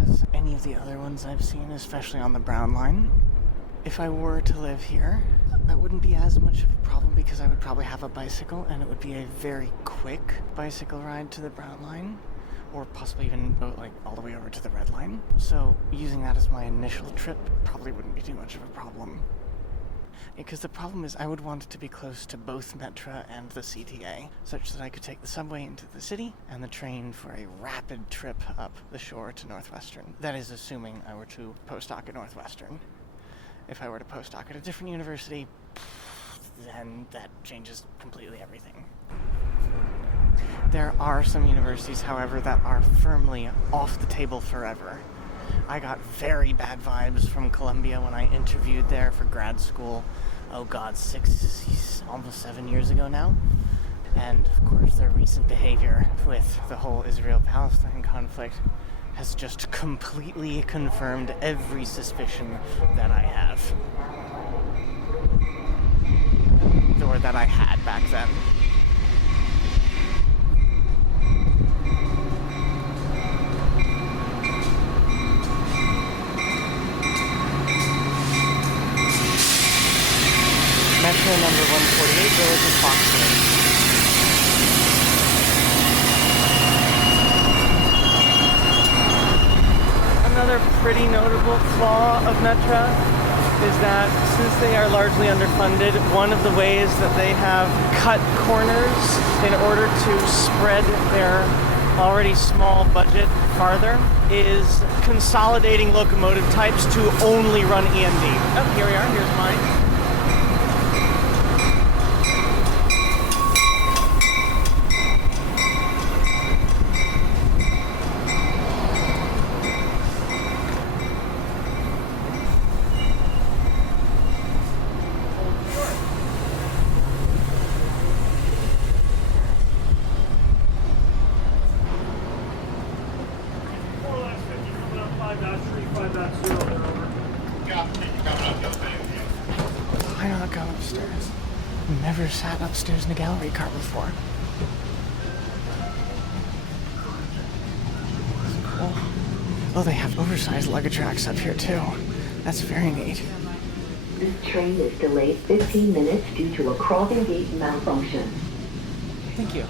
as any of the other ones I've seen, especially on the Brown Line. If I were to live here, that wouldn't be as much of a problem because I would probably have a bicycle and it would be a very quick bicycle ride to the Brown Line, or possibly even all the way over to the Red Line. So using that as my initial trip probably wouldn't be too much of a problem. Because the problem is I would want it to be close to both Metra and the CTA, such that I could take the subway into the city and the train for a rapid trip up the shore to Northwestern. That is assuming I were to postdoc at Northwestern. If I were to postdoc at a different university, then that changes completely everything. There are some universities, however, that are firmly off the table forever. I got very bad vibes from Columbia when I interviewed there for grad school. Oh god, almost 7 years ago now. And of course their recent behavior with the whole Israel-Palestine conflict has just completely confirmed every suspicion that I have. Or that I had back then. Metro number 148, Village of Foxwood. Another pretty notable flaw of Metra is that since they are largely underfunded, one of the ways that they have cut corners in order to spread their already small budget farther is consolidating locomotive types to only run END. Oh, here we are, here's mine. Why not go upstairs? Never sat upstairs in a gallery car before. That's cool. Oh, they have oversized luggage tracks up here too. That's very neat. This train is delayed 15 minutes due to a crossing gate malfunction. Thank you.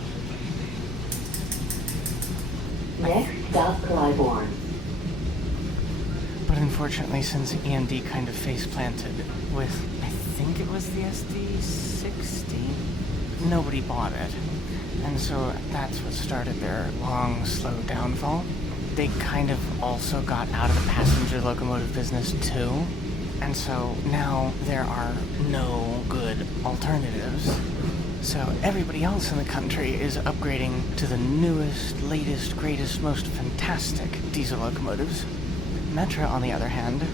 Next stop, Clybourne. But unfortunately, since EMD kind of face-planted with, I think it was the SD60, nobody bought it. And so that's what started their long, slow downfall. They kind of also got out of the passenger locomotive business too. And so now there are no good alternatives. So everybody else in the country is upgrading to the newest, latest, greatest, most fantastic diesel locomotives. Metra, on the other hand,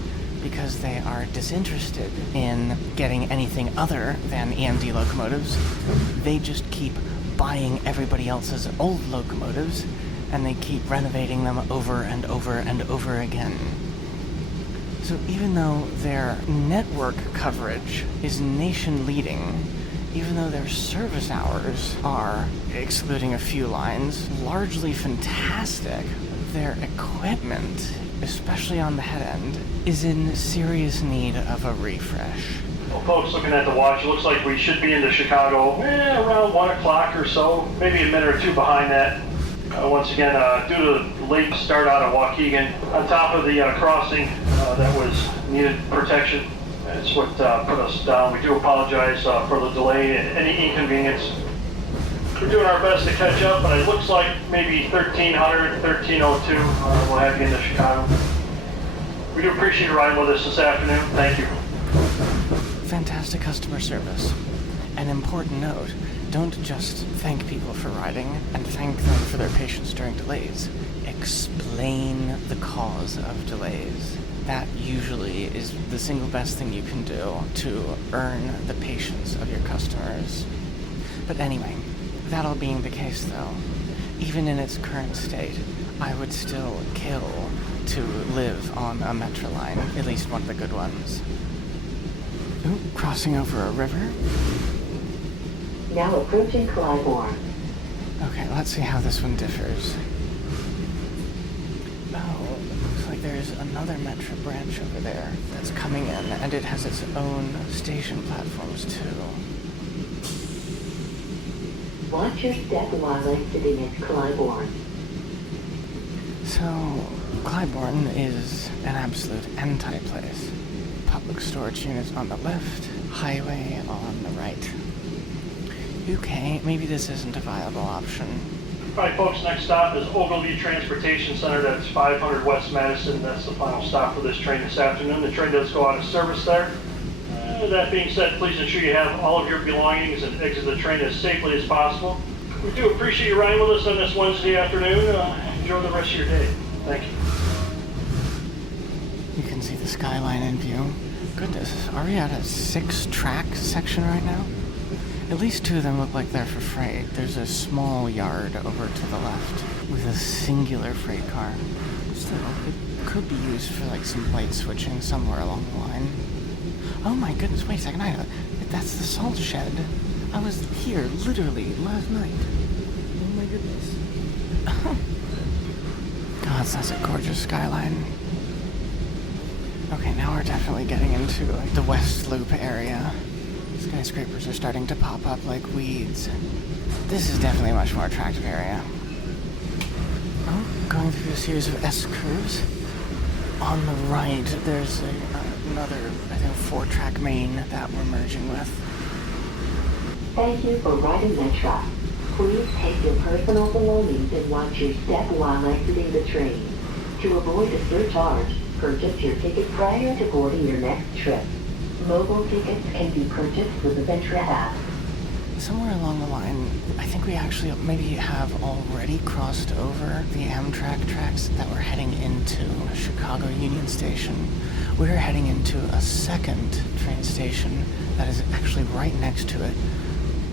because they are disinterested in getting anything other than EMD locomotives, they just keep buying everybody else's old locomotives, and they keep renovating them over and over and over again. So even though their network coverage is nation-leading, even though their service hours are, excluding a few lines, largely fantastic, their equipment, especially on the head end, is in serious need of a refresh. Well, folks, looking at the watch, it looks like we should be into Chicago around 1 o'clock or so, maybe a minute or two behind that. Once again, due to the late start out of Waukegan, on top of the crossing that was needed protection, that's what put us down. We do apologize for the delay and any inconvenience. We're doing our best to catch up, but it looks like maybe 1300, 1302 we'll have you into Chicago. We do appreciate you riding with us this afternoon. Thank you. Fantastic customer service. An important note, don't just thank people for riding and thank them for their patience during delays. Explain the cause of delays. That usually is the single best thing you can do to earn the patience of your customers. But anyway, that all being the case though, even in its current state, I would still kill to live on a Metra line, at least one of the good ones. Ooh, crossing over a river. Now approaching Clybourne. Okay, let's see how this one differs. Oh, looks like there's another Metra branch over there that's coming in, and it has its own station platforms too. Watch your step while exiting at Clybourne. So, Clybourne is an absolute anti-place. Public storage units on the left, highway on the right. Okay, maybe this isn't a viable option. All right, folks, next stop is Ogilvie Transportation Center. That's 500 West Madison. That's the final stop for this train this afternoon. The train does go out of service there. That being said, please ensure you have all of your belongings and exit the train as safely as possible. We do appreciate you riding with us on this Wednesday afternoon. Enjoy the rest of your day. Thank you. You can see the skyline in view. Goodness, are we at a 6-track section right now? At least 2 of them look like they're for freight. There's a small yard over to the left with a singular freight car. Still, it could be used for like some light switching somewhere along the line. Oh my goodness, wait a second, that's the salt shed. I was here literally last night. Oh my goodness. God, that's a gorgeous skyline. Okay, now we're definitely getting into like the West Loop area. Skyscrapers are starting to pop up like weeds. This is definitely a much more attractive area. Oh, going through a series of S-curves. On the right, there's another, I think, 4-track main that we're merging with. Thank you for riding Metra. Please take your personal belongings and watch your step while exiting the train. To avoid a surcharge, purchase your ticket prior to boarding your next trip. Mobile tickets can be purchased with the Metra app. Somewhere along the line, I think we actually maybe have already crossed over the Amtrak tracks that were heading into Chicago Union Station. We're heading into a second train station that is actually right next to it.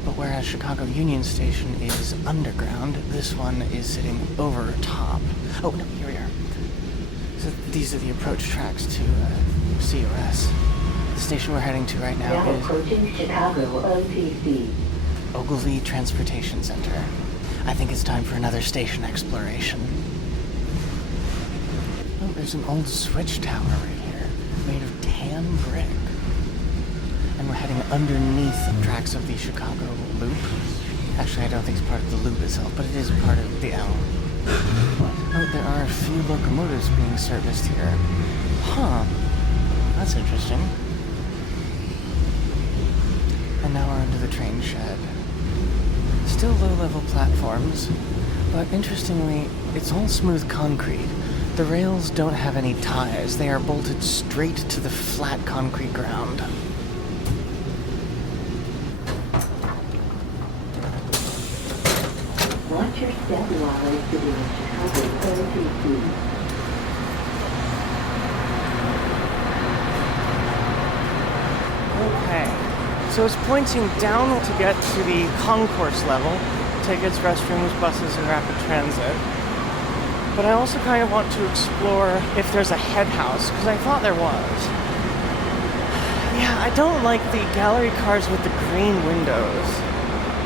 But whereas Chicago Union Station is underground, this one is sitting over top. Oh, no, here we are. So these are the approach tracks to COS. The station we're heading to right now Now is approaching Chicago OTC. Ogilvie Transportation Center. I think it's time for another station exploration. Oh, There's an old switch tower right here, made of tan brick. And we're heading underneath the tracks of the Chicago Loop. Actually, I don't think it's part of the loop itself, but it is part of the L. Oh, there are a few locomotives being serviced here. Huh. That's interesting. And now we're under the train shed. Still low-level platforms, but interestingly, it's all smooth concrete. The rails don't have any ties. They are bolted straight to the flat concrete ground. Watch your step while exiting the Chicago Proto-Future. Okay, so it's pointing down to get to the concourse level, tickets, restrooms, buses, and rapid transit. But I also kind of want to explore if there's a head house, because I thought there was. Yeah, I don't like the gallery cars with the green windows.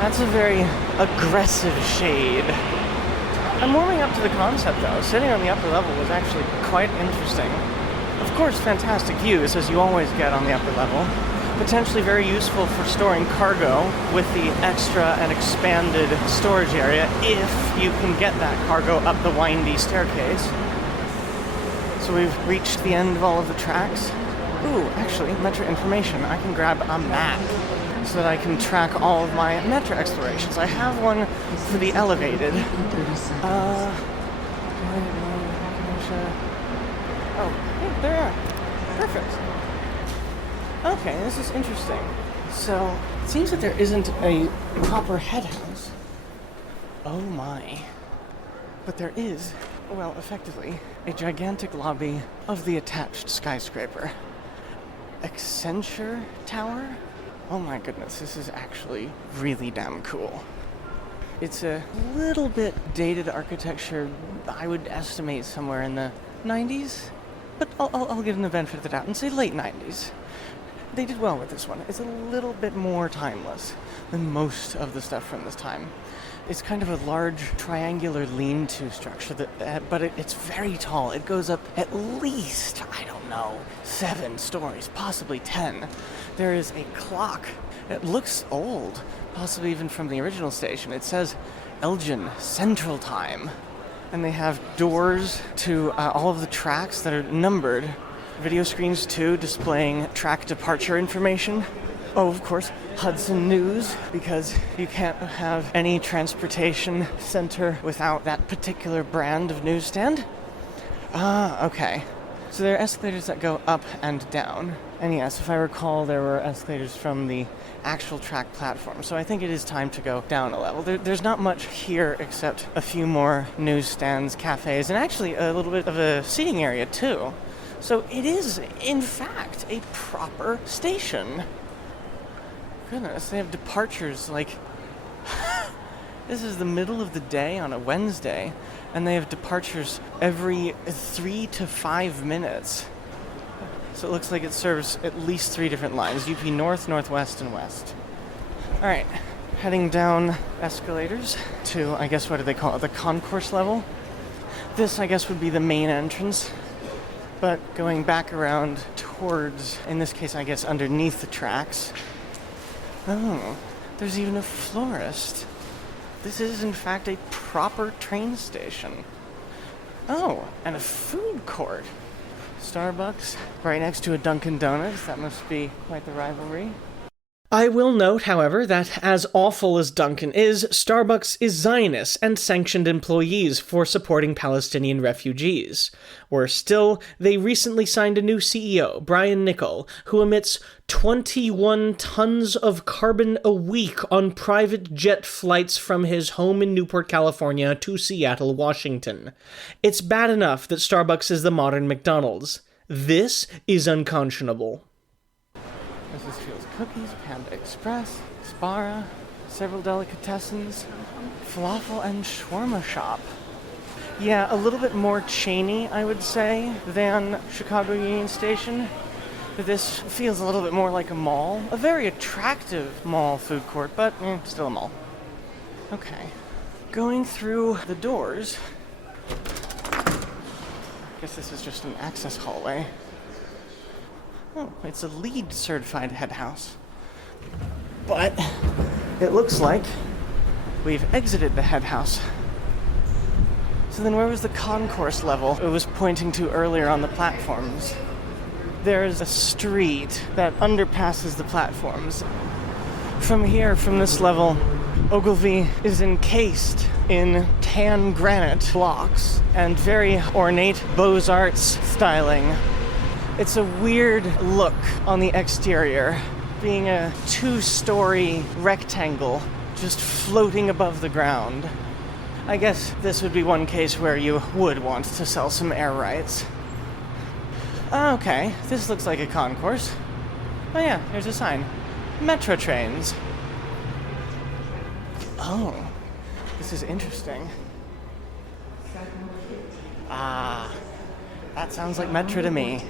That's a very aggressive shade. I'm warming up to the concept, though. Sitting on the upper level was actually quite interesting. Of course, fantastic views, as you always get on the upper level. Potentially very useful for storing cargo with the extra and expanded storage area if you can get that cargo up the windy staircase. So we've reached the end of all of the tracks. Ooh, actually, Metra information. I can grab a map so that I can track all of my Metra explorations. I have one for the elevated. Oh, hey, there are. Perfect. Okay, this is interesting. So, it seems that there isn't a proper head house. Oh my. But there is, well, effectively, a gigantic lobby of the attached skyscraper. Accenture Tower? Oh my goodness, this is actually really damn cool. It's a little bit dated architecture. I would estimate somewhere in the 90s, but I'll give them the benefit of the doubt and say late 90s. They did well with this one. It's a little bit more timeless than most of the stuff from this time. It's kind of a large triangular lean-to structure, but it's very tall. It goes up at least, 7 stories, possibly 10. There is a clock. It looks old, possibly even from the original station. It says Elgin Central Time. And they have doors to all of the tracks that are numbered. Video screens too, displaying track departure information. Oh, of course, Hudson News, because you can't have any transportation center without that particular brand of newsstand. Ah, okay. So there are escalators that go up and down. And yes, if I recall, there were escalators from the actual track platform. So I think it is time to go down a level. There's not much here except a few more newsstands, cafes, and actually a little bit of a seating area too. So it is, in fact, a proper station. Goodness, they have departures like... This is the middle of the day on a Wednesday, and they have departures every 3 to 5 minutes. So it looks like it serves at least 3 different lines, UP North, Northwest, and West. Alright, heading down escalators to, I guess, what do they call it, the concourse level? This, I guess, would be the main entrance. But going back around towards, in this case, I guess, underneath the tracks. Oh, there's even a florist. This is, in fact, a proper train station. Oh, and a food court. Starbucks, right next to a Dunkin' Donuts. That must be quite the rivalry. I will note, however, that as awful as Duncan is, Starbucks is Zionist and sanctioned employees for supporting Palestinian refugees. Worse still, they recently signed a new CEO, Brian Niccol, who emits 21 tons of carbon a week on private jet flights from his home in Newport, California to Seattle, Washington. It's bad enough that Starbucks is the modern McDonald's. This is unconscionable. Mrs. Fields Cookies, Panda Express, Spara, several delicatessens, falafel and shawarma shop. Yeah, a little bit more chainy, I would say, than Chicago Union Station. But this feels a little bit more like a mall. A very attractive mall food court, but still a mall. Okay. Going through the doors, Guess this is just an access hallway. Oh, it's a LEED certified head house. But it looks like we've exited the head house. So then where was the concourse level it was pointing to earlier on the platforms? There's a street that underpasses the platforms. From here, from this level, Ogilvy is encased in tan granite blocks and very ornate Beaux-Arts styling. It's a weird look on the exterior, being a 2-story rectangle just floating above the ground. I guess this would be one case where you would want to sell some air rights. Okay, this looks like a concourse. Oh yeah, there's a sign. Metra trains. Oh, this is interesting. Ah, that sounds like Metra to me.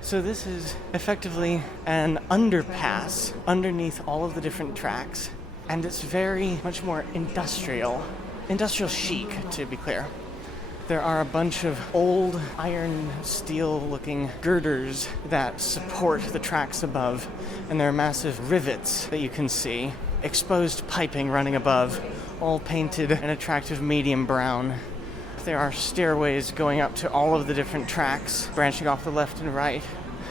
So this is effectively an underpass underneath all of the different tracks, and it's very much more industrial chic, to be clear. There are a bunch of old iron steel looking girders that support the tracks above, and there are massive rivets that you can see, exposed piping running above, all painted an attractive medium brown. There are stairways going up to all of the different tracks, branching off the left and right.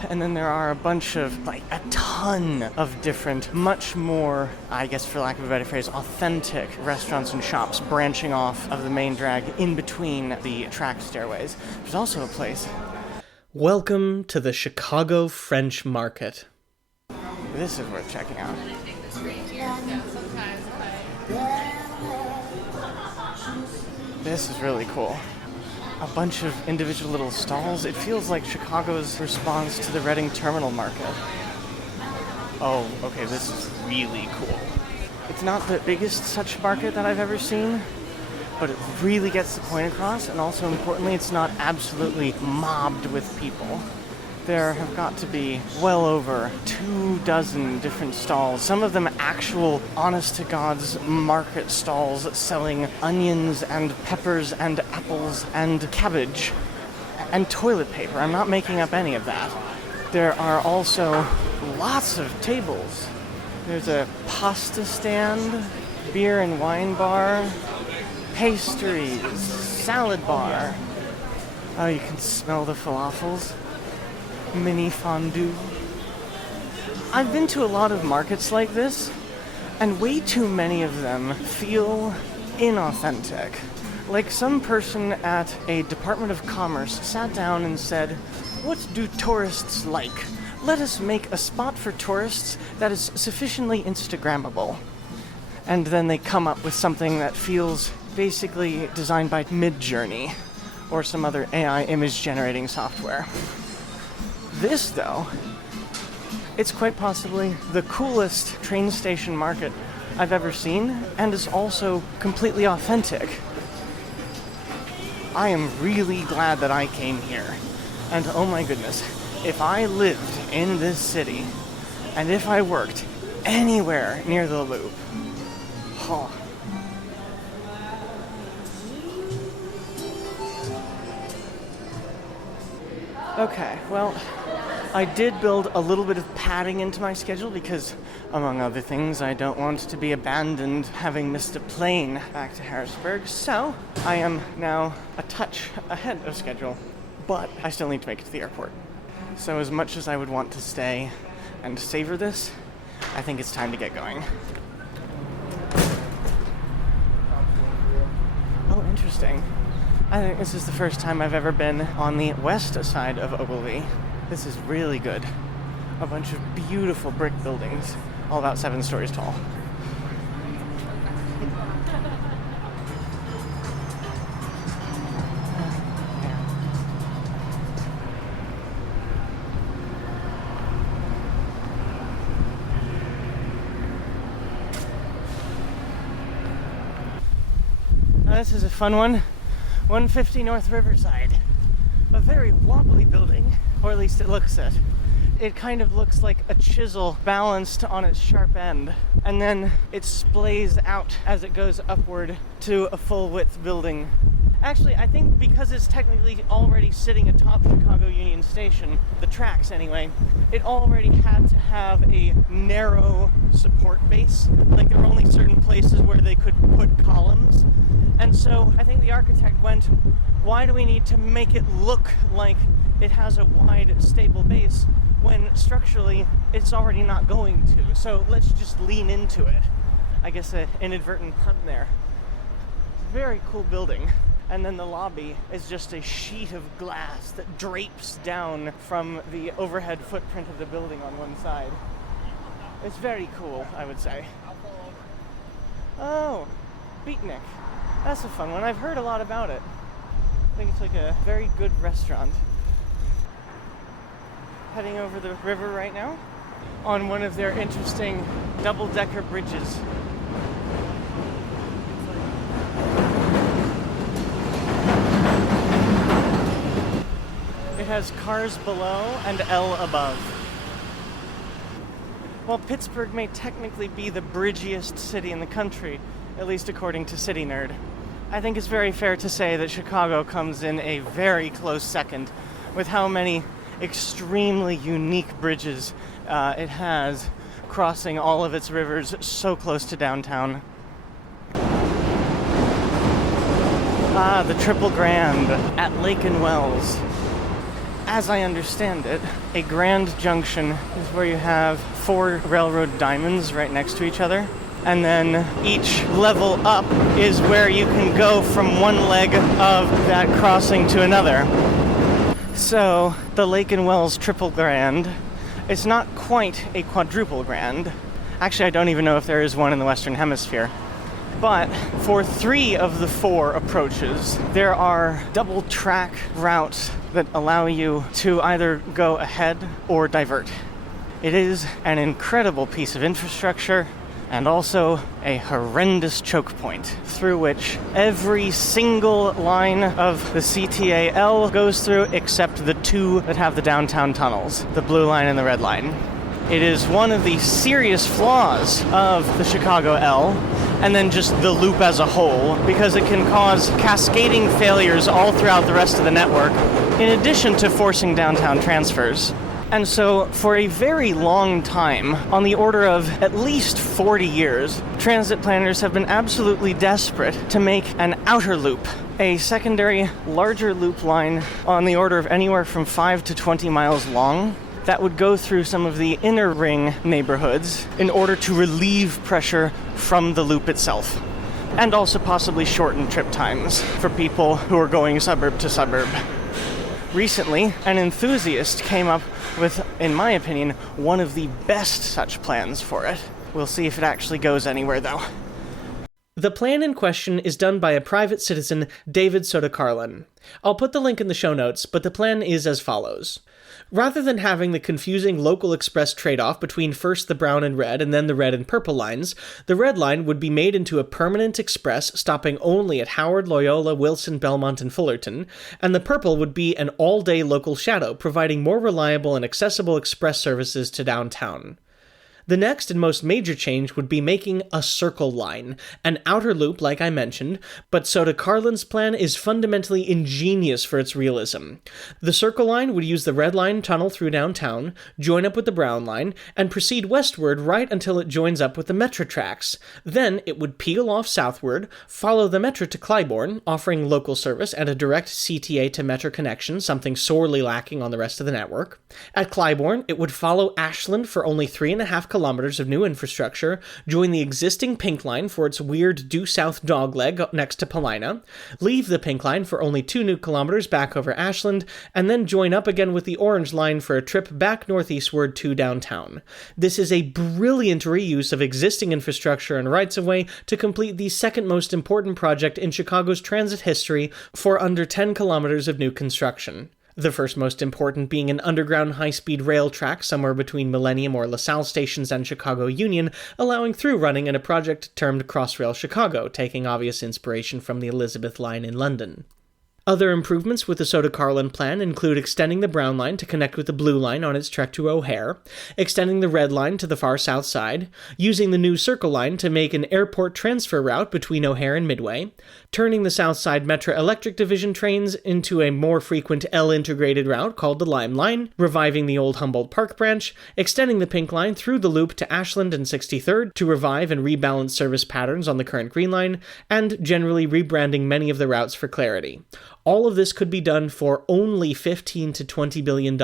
And then there are a bunch of, a ton of different, much more, I guess for lack of a better phrase, authentic restaurants and shops branching off of the main drag in between the track stairways. There's also a place. Welcome to the Chicago French Market. This is worth checking out. This is really cool. A bunch of individual little stalls. It feels like Chicago's response to the Reading Terminal Market. Oh, okay, this is really cool. It's not the biggest such market that I've ever seen, but it really gets the point across, and also importantly, it's not absolutely mobbed with people. There have got to be well over 24 different stalls, some of them actual honest-to-God's market stalls selling onions and peppers and apples and cabbage and toilet paper. I'm not making up any of that. There are also lots of tables. There's a pasta stand, beer and wine bar, pastries, salad bar. Oh, you can smell the falafels. Mini fondue. I've been to a lot of markets like this, and way too many of them feel inauthentic. Like some person at a Department of Commerce sat down and said, "What do tourists like? Let us make a spot for tourists that is sufficiently Instagrammable." And then they come up with something that feels basically designed by Midjourney or some other AI image generating software. This, though, it's quite possibly the coolest train station market I've ever seen, and is also completely authentic. I am really glad that I came here. And oh my goodness, if I lived in this city, and if I worked anywhere near the Loop, oh. Okay, well, I did build a little bit of padding into my schedule because, among other things, I don't want to be abandoned having missed a plane back to Harrisburg, so I am now a touch ahead of schedule, but I still need to make it to the airport. So as much as I would want to stay and savor this, I think it's time to get going. Oh, interesting. I think this is the first time I've ever been on the west side of Ogilvy. This is really good. A bunch of beautiful brick buildings, all about 7 stories tall. This is a fun one. 150 North Riverside. A very wobbly building, or at least it looks it. It kind of looks like a chisel balanced on its sharp end, and then it splays out as it goes upward to a full-width building Actually, I think because it's technically already sitting atop Chicago Union Station, the tracks anyway, it already had to have a narrow support base. Like, there were only certain places where they could put columns. And so I think the architect went, why do we need to make it look like it has a wide, stable base when structurally it's already not going to? So let's just lean into it. I guess an inadvertent pun there. Very cool building. And then the lobby is just a sheet of glass that drapes down from the overhead footprint of the building on one side. It's very cool, I would say. Oh, Beatnik. That's a fun one. I've heard a lot about it. I think it's like a very good restaurant. Heading over the river right now on one of their interesting double-decker bridges. It has cars below and L above. While Pittsburgh may technically be the bridgiest city in the country, at least according to City Nerd, I think it's very fair to say that Chicago comes in a very close second with how many extremely unique bridges it has crossing all of its rivers so close to downtown. Ah, the Triple Grand at Lake and Wells. As I understand it, a Grand Junction is where you have 4 railroad diamonds right next to each other. And then each level up is where you can go from one leg of that crossing to another. So, the Lake and Wells Triple Grand, it's not quite a quadruple grand. Actually, I don't even know if there is one in the Western Hemisphere. But for 3 of the 4 approaches, there are double track routes that allow you to either go ahead or divert. It is an incredible piece of infrastructure and also a horrendous choke point through which every single line of the CTAL goes through except the 2 that have the downtown tunnels, the blue line and the red line. It is one of the serious flaws of the Chicago L, and then just the loop as a whole, because it can cause cascading failures all throughout the rest of the network, in addition to forcing downtown transfers. And so, for a very long time, on the order of at least 40 years, transit planners have been absolutely desperate to make an outer loop, a secondary, larger loop line on the order of anywhere from 5 to 20 miles long, that would go through some of the inner ring neighborhoods in order to relieve pressure from the loop itself, and also possibly shorten trip times for people who are going suburb to suburb. Recently, an enthusiast came up with, in my opinion, one of the best such plans for it. We'll see if it actually goes anywhere, though. The plan in question is done by a private citizen, David Sodakarlan. I'll put the link in the show notes, but the plan is as follows. Rather than having the confusing local express trade-off between first the brown and red and then the red and purple lines, the red line would be made into a permanent express stopping only at Howard, Loyola, Wilson, Belmont, and Fullerton, and the purple would be an all-day local shadow, providing more reliable and accessible express services to downtown. The next and most major change would be making a circle line, an outer loop like I mentioned, but Sodakarlan's plan is fundamentally ingenious for its realism. The circle line would use the red line tunnel through downtown, join up with the brown line, and proceed westward right until it joins up with the Metra tracks. Then it would peel off southward, follow the Metra to Clybourne, offering local service and a direct CTA to Metra connection, something sorely lacking on the rest of the network. At Clybourne, it would follow Ashland for only 3.5 kilometers of new infrastructure, join the existing Pink Line for its weird due south dogleg next to Paulina, leave the Pink Line for only 2 new kilometers back over Ashland, and then join up again with the Orange Line for a trip back northeastward to downtown. This is a brilliant reuse of existing infrastructure and rights-of-way to complete the second most important project in Chicago's transit history for under 10 kilometers of new construction. The first most important being an underground high-speed rail track somewhere between Millennium or LaSalle stations and Chicago Union, allowing through running in a project termed Crossrail Chicago, taking obvious inspiration from the Elizabeth Line in London. Other improvements with the Soto-Carlin plan include extending the Brown Line to connect with the Blue Line on its trek to O'Hare, extending the Red Line to the far south side, using the new Circle Line to make an airport transfer route between O'Hare and Midway, turning the South Side Metra Electric Division trains into a more frequent L-integrated route called the Lime Line, reviving the old Humboldt Park branch, extending the Pink Line through the loop to Ashland and 63rd to revive and rebalance service patterns on the current Green Line, and generally rebranding many of the routes for clarity. All of this could be done for only $15 to $20 billion,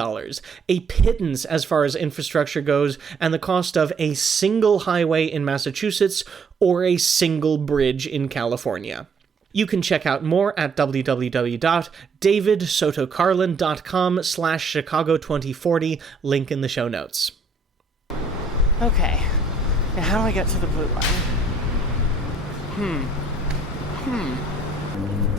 a pittance as far as infrastructure goes, and the cost of a single highway in Massachusetts or a single bridge in California. You can check out more at www.davidsotocarlin.com/Chicago2040, link in the show notes. Okay, now how do I get to the Blue Line?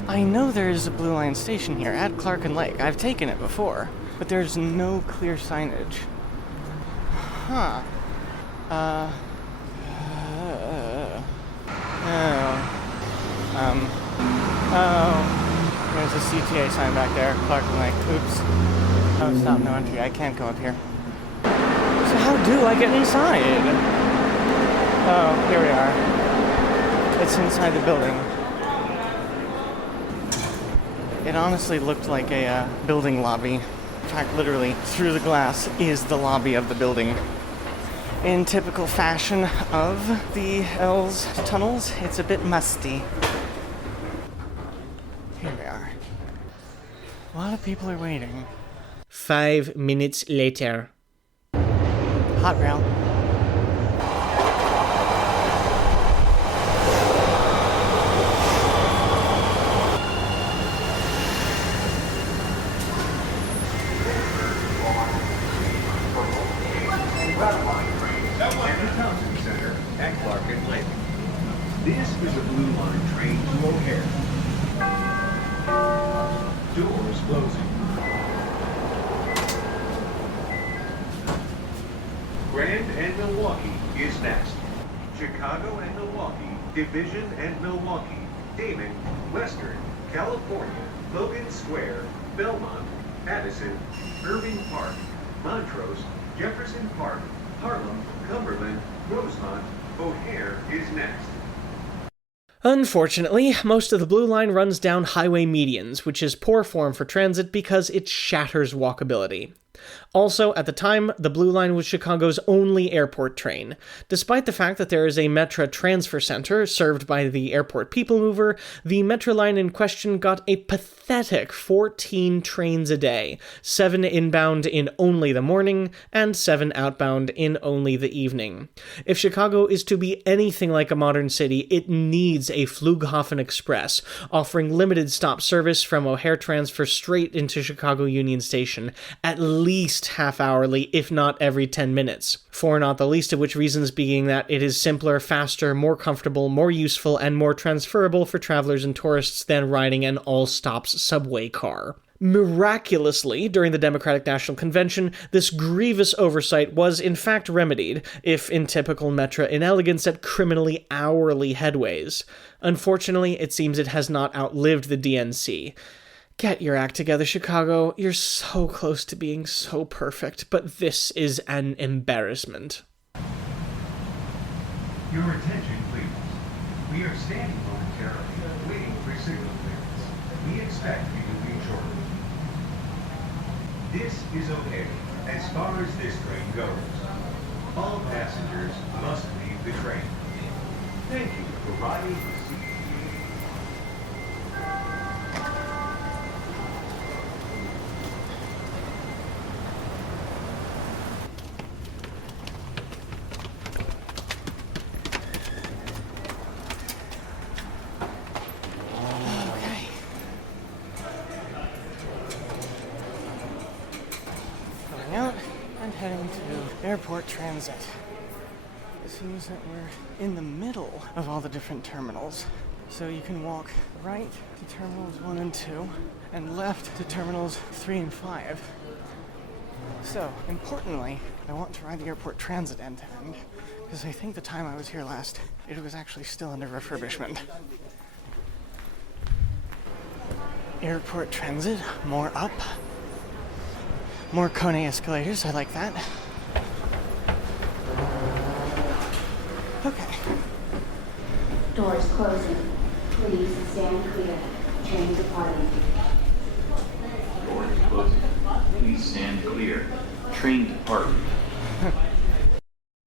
I know there's a Blue Line station here at Clark and Lake. I've taken it before, but there's no clear signage. There's a CTA sign back there, Clark and Lake. Oops. Oh, stop, no entry. I can't go up here. So how do I get inside? Oh, here we are. It's inside the building. It honestly looked like a building lobby. In fact, literally, through the glass is the lobby of the building. In typical fashion of the L's tunnels, it's a bit musty. Here we are. A lot of people are waiting. 5 minutes later. Hot rail. This is a Blue Line train to O'Hare. Doors closing. Grand and Milwaukee is next. Chicago and Milwaukee, Division and Milwaukee, Damon, Western, California, Logan Square, Belmont, Addison, Irving Park, Montrose, Jefferson Park, Harlem, Cumberland, Rosemont, O'Hare is next. Unfortunately, most of the Blue Line runs down highway medians, which is poor form for transit because it shatters walkability. Also, at the time, the Blue Line was Chicago's only airport train. Despite the fact that there is a Metra transfer center served by the airport People Mover, the Metra line in question got a pathetic 14 trains a day, 7 inbound in only the morning, and 7 outbound in only the evening. If Chicago is to be anything like a modern city, it needs a Flughafen Express, offering limited stop service from O'Hare transfer straight into Chicago Union Station, at least half-hourly, if not every 10 minutes, for not the least of which reasons being that it is simpler, faster, more comfortable, more useful, and more transferable for travelers and tourists than riding an all-stops subway car. Miraculously, during the Democratic National Convention, this grievous oversight was in fact remedied, if in typical Metra inelegance at criminally hourly headways. Unfortunately, it seems it has not outlived the DNC. Get your act together, Chicago. You're so close to being so perfect, but this is an embarrassment. Your attention, please. We are standing momentarily, waiting for signal clearance. We expect you to leave shortly. This is O'Hare, as far as this train goes. All passengers must leave the train. Thank you for riding the seat. Out and heading to airport transit. It seems that we're in the middle of all the different terminals. So you can walk right to terminals 1 and 2 and left to terminals 3 and 5. So, importantly, I want to ride the airport transit end to end because I think the time I was here last, it was actually still under refurbishment. airport transit, more up. More Kone escalators, I like that. Okay. Doors closing. Please stand clear. Train departing. Doors closing. Please stand clear. Train departing.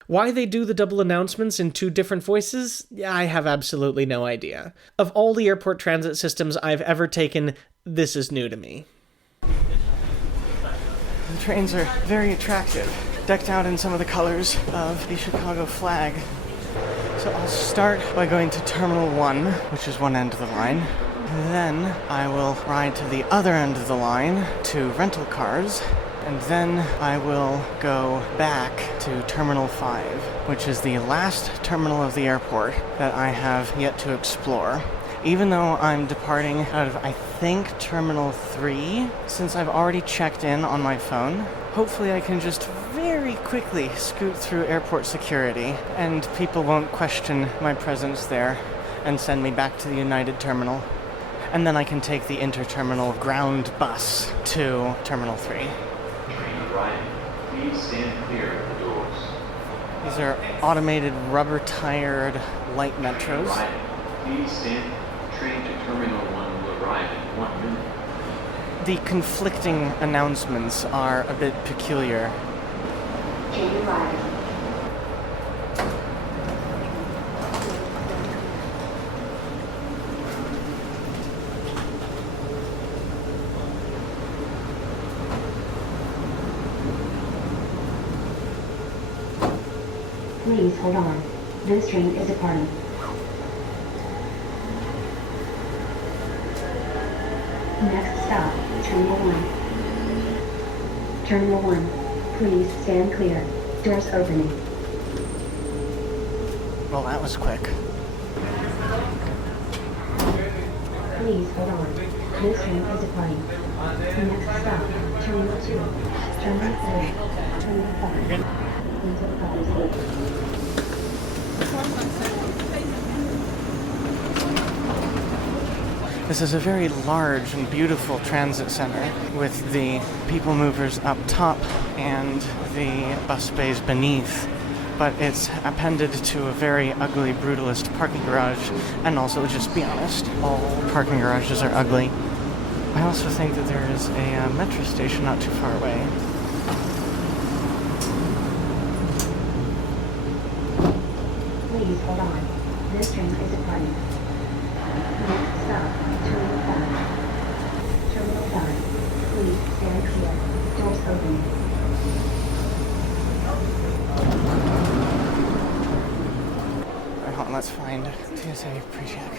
Why they do the double announcements in two different voices, I have absolutely no idea. Of all the airport transit systems I've ever taken, this is new to me. The trains are very attractive, decked out in some of the colors of the Chicago flag. So I'll start by going to Terminal 1, which is one end of the line. Then I will ride to the other end of the line to rental cars. And then I will go back to Terminal 5, which is the last terminal of the airport that I have yet to explore. Even though I'm departing out of, I think, Terminal 3, since I've already checked in on my phone, hopefully I can just very quickly scoot through airport security, and people won't question my presence there and send me back to the United Terminal. And then I can take the interterminal ground bus to Terminal 3. Arriving. Please stand clear of the doors. These are automated rubber-tired light metros. Arriving. Please stand. Train to Terminal 1 will arrive in 1 minute. The conflicting announcements are a bit peculiar. Train arriving. Please hold on. This train is departing. Next stop, Terminal 1. Terminal 1. Please stand clear. Doors opening. Well, that was quick. Please hold on. This train is departing. Next stop, Terminal 2. Terminal 3. Terminal 5. Until 5. This is a very large and beautiful transit center with the people movers up top and the bus bays beneath. But it's appended to a very ugly, brutalist parking garage. And also, just be honest, all parking garages are ugly. I also think that there is a Metra station not too far away. Please hold on. This train is departing. Next stop, Terminal 5. Terminal 5. Please stand clear. Doors opening. Alright, hold on, let's find TSA pre-check.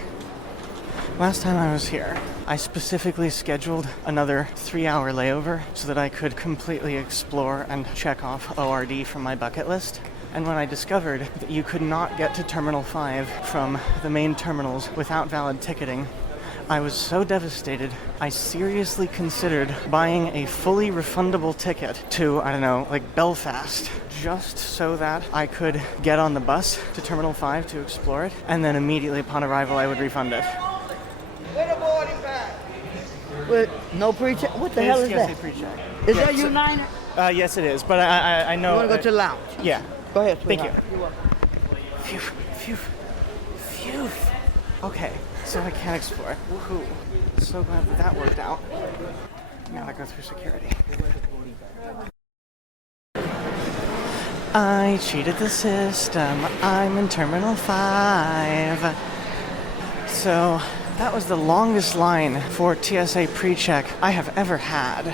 Last time I was here, I specifically scheduled another 3-hour layover so that I could completely explore and check off ORD from my bucket list. And when I discovered that you could not get to Terminal 5 from the main terminals without valid ticketing, I was so devastated, I seriously considered buying a fully refundable ticket to, I don't know, like Belfast, just so that I could get on the bus to Terminal 5 to explore it, and then immediately upon arrival I would refund it. With no pre-check? What the hell is Yes, that? a pre-check. Is that United? Yes, it is, but I know... You want to go to the lounge? Yeah. Go ahead, Thank sweetheart. you. You're welcome. Phew, phew, phew. Okay, so I can explore. Woohoo. So glad that worked out. Now I go through security. I cheated the system. I'm in Terminal 5. So that was the longest line for TSA pre-check I have ever had.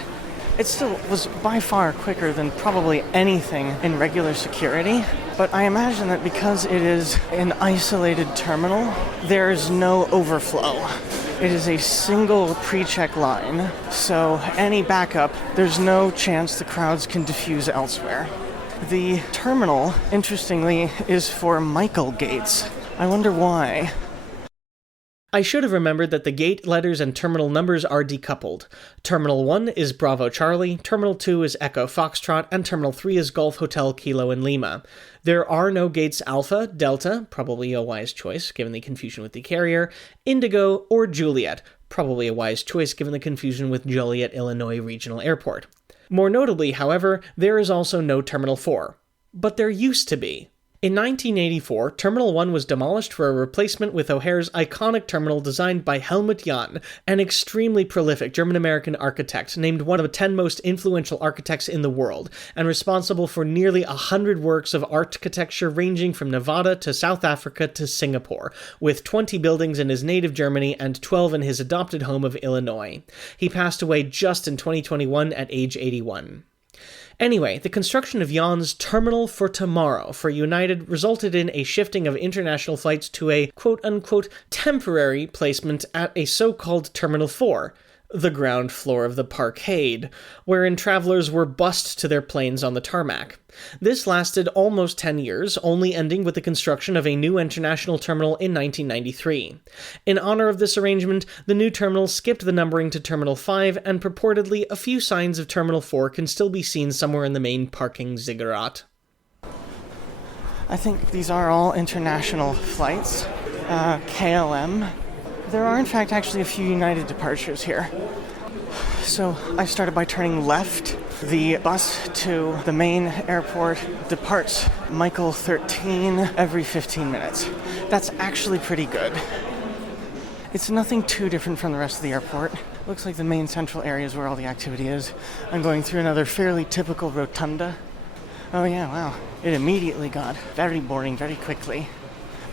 It still was by far quicker than probably anything in regular security, but I imagine that because it is an isolated terminal, there is no overflow. It is a single pre-check line, so any backup, there's no chance the crowds can diffuse elsewhere. The terminal, interestingly, is for Michael Gates. I wonder why. I should have remembered that the gate letters and terminal numbers are decoupled. Terminal 1 is Bravo Charlie, Terminal 2 is Echo Foxtrot, and Terminal 3 is Golf Hotel Kilo and Lima. There are no gates Alpha, Delta, probably a wise choice given the confusion with the carrier, Indigo, or Juliet, probably a wise choice given the confusion with Joliet, Illinois Regional Airport. More notably, however, there is also no Terminal 4. But there used to be. In 1984, Terminal 1 was demolished for a replacement with O'Hare's iconic terminal designed by Helmut Jahn, an extremely prolific German-American architect named one of the 10 most influential architects in the world, and responsible for nearly 100 works of architecture ranging from Nevada to South Africa to Singapore, with 20 buildings in his native Germany and 12 in his adopted home of Illinois. He passed away just in 2021 at age 81. Anyway, the construction of Jahn's Terminal for Tomorrow for United resulted in a shifting of international flights to a quote-unquote temporary placement at a so-called Terminal 4, the ground floor of the parkade, wherein travelers were bussed to their planes on the tarmac. This lasted almost 10 years, only ending with the construction of a new international terminal in 1993. In honor of this arrangement, the new terminal skipped the numbering to Terminal 5, and purportedly a few signs of Terminal 4 can still be seen somewhere in the main parking ziggurat. I think these are all international flights. KLM. There are, in fact, actually a few United departures here. So I started by turning left. The bus to the main airport departs Michael 13 every 15 minutes. That's actually pretty good. It's nothing too different from the rest of the airport. Looks like the main central area is where all the activity is. I'm going through another fairly typical rotunda. Oh yeah, wow. It immediately got very boring very quickly.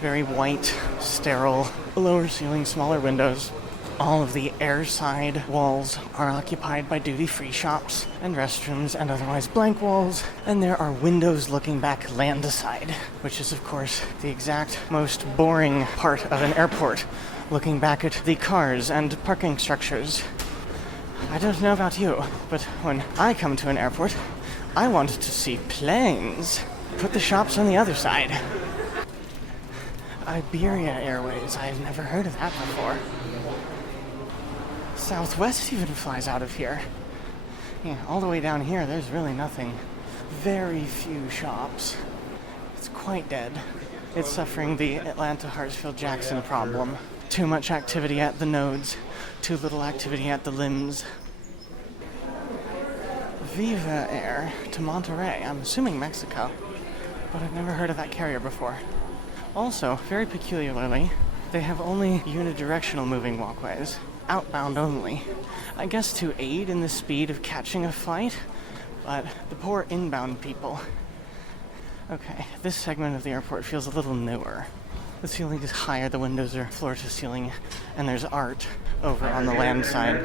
Very white, sterile, lower ceiling, smaller windows. All of the airside walls are occupied by duty-free shops and restrooms and otherwise blank walls, and there are windows looking back landeside, which is of course the exact most boring part of an airport, looking back at the cars and parking structures. I don't know about you, but when I come to an airport, I want to see planes. Put the shops on the other side. Iberia Airways, I've never heard of that before. Southwest even flies out of here. Yeah, all the way down here, there's really nothing. Very few shops. It's quite dead. It's suffering the Atlanta-Hartsfield-Jackson problem. Too much activity at the nodes, too little activity at the limbs. Viva Air to Monterey, I'm assuming Mexico, but I've never heard of that carrier before. Also, very peculiarly, they have only unidirectional moving walkways, outbound only. I guess to aid in the speed of catching a flight, but the poor inbound people. Okay, this segment of the airport feels a little newer. The ceiling is higher, the windows are floor to ceiling, and there's art over on the land side.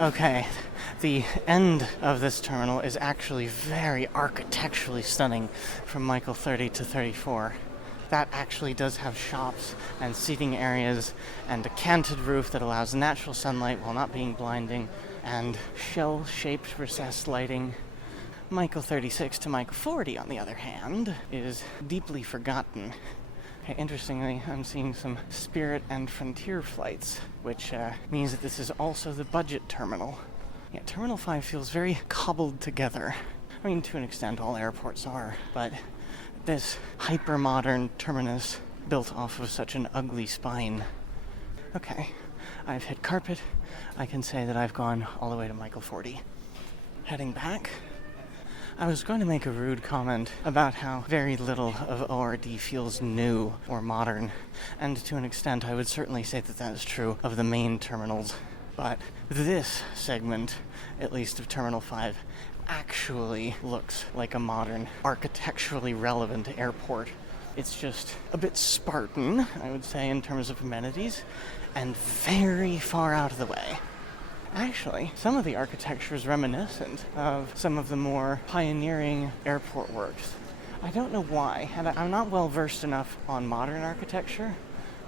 Okay, the end of this terminal is actually very architecturally stunning from Michael 30 to 34. That actually does have shops and seating areas and a canted roof that allows natural sunlight while not being blinding, and shell-shaped recessed lighting. Michael 36 to Michael 40, on the other hand, is deeply forgotten. Okay, interestingly, I'm seeing some Spirit and Frontier flights, which means that this is also the budget terminal. Yeah, Terminal 5 feels very cobbled together. I mean, to an extent, all airports are, but this hyper-modern terminus built off of such an ugly spine. Okay, I've hit carpet. I can say that I've gone all the way to Michael 40. Heading back, I was going to make a rude comment about how very little of ORD feels new or modern, and to an extent I would certainly say that that is true of the main terminals. But this segment, at least of Terminal 5, actually looks like a modern, architecturally relevant airport. It's just a bit Spartan, I would say, in terms of amenities, and very far out of the way. Actually, some of the architecture is reminiscent of some of the more pioneering airport works. I don't know why, and I'm not well versed enough on modern architecture,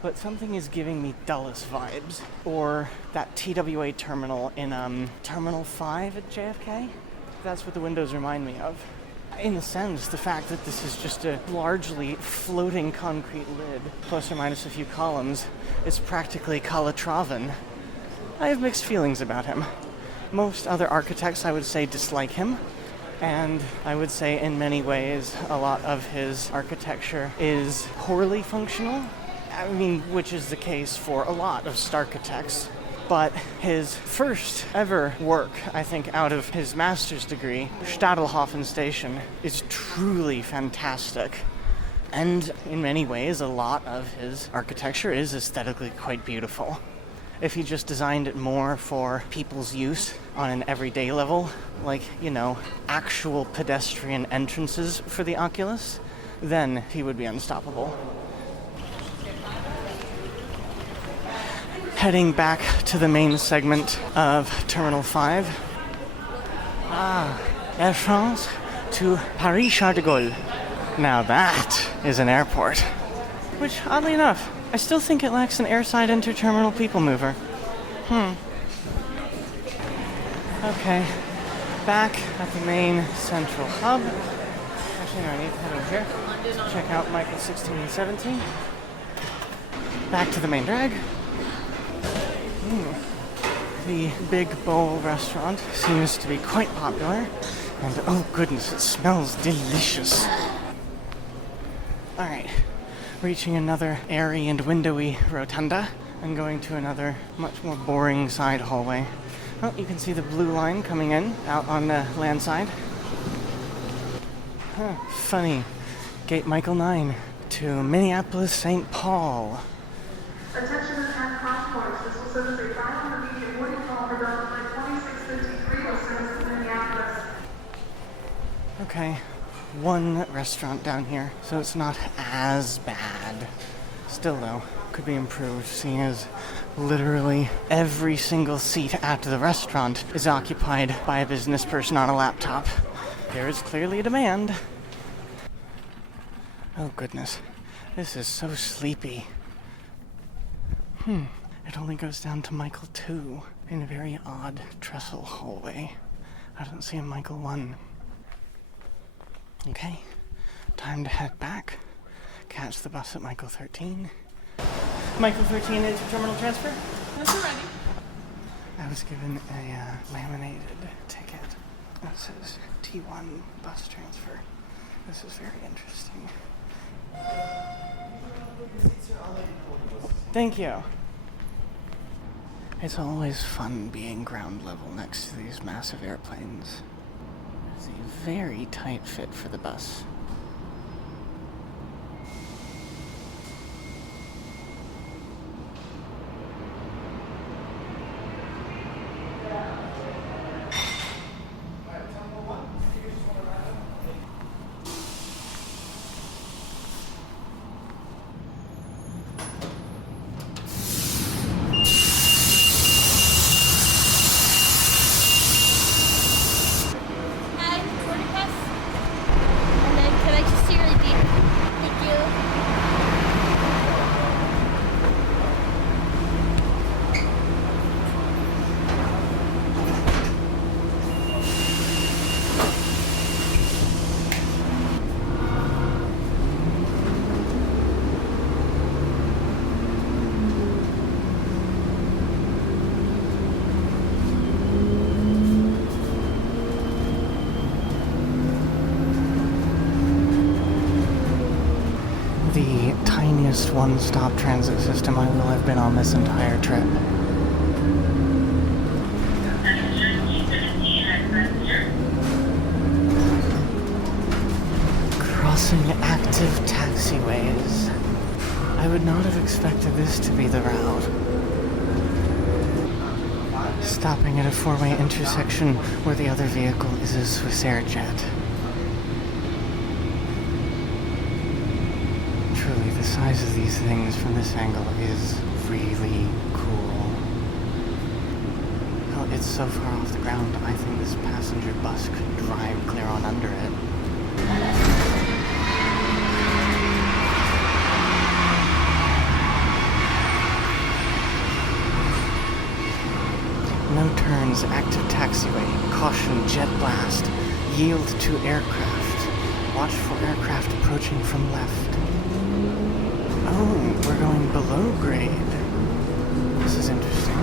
but something is giving me Dulles vibes. Or that TWA terminal in Terminal 5 at JFK. That's what the windows remind me of. In a sense, the fact that this is just a largely floating concrete lid, plus or minus a few columns, is practically Calatrava. I have mixed feelings about him. Most other architects, I would say, dislike him, and I would say in many ways a lot of his architecture is poorly functional. I mean, which is the case for a lot of starchitects. But his first ever work, I think, out of his master's degree, Stadelhofen Station, is truly fantastic. And in many ways, a lot of his architecture is aesthetically quite beautiful. If he just designed it more for people's use on an everyday level, like, actual pedestrian entrances for the Oculus, then he would be unstoppable. Heading back to the main segment of Terminal 5. Air France to Paris Charles de Gaulle. Now that is an airport. Which, oddly enough, I still think it lacks an airside interterminal people mover. Okay, back at the main central hub. Actually, no, I need to head over here. Check out Michael 16 and 17. Back to the main drag. The Big Bowl restaurant seems to be quite popular, and oh goodness, it smells delicious. Alright, reaching another airy and windowy rotunda, and going to another much more boring side hallway. Oh, you can see the blue line coming in, out on the land side. Funny. Gate Michael 9 to Minneapolis, St. Paul. Attention attack platforms. This will service a 500 immediate warning call for Delta Flight 2653 will service to Minneapolis. Okay, one restaurant down here, so it's not as bad. Still though, could be improved, seeing as literally every single seat at the restaurant is occupied by a business person on a laptop. There is clearly a demand. Oh goodness, this is so sleepy. It only goes down to Michael 2 in a very odd trestle hallway. I don't see a Michael 1. Okay, time to head back. Catch the bus at Michael 13. Michael 13 interterminal transfer? That's already. I was given a laminated ticket that says T1 bus transfer. This is very interesting. Thank you. It's always fun being ground level next to these massive airplanes. It's a very tight fit for the bus. One-stop transit system I will have been on this entire trip. Crossing active taxiways. I would not have expected this to be the route. Stopping at a four-way intersection where the other vehicle is a Swissair jet. The size of these things from this angle is really cool. Well, it's so far off the ground, I think this passenger bus could drive clear on under it. No turns, active taxiway, caution, jet blast, yield to aircraft, watch for aircraft approaching from left. Oh, we're going below grade. This is interesting.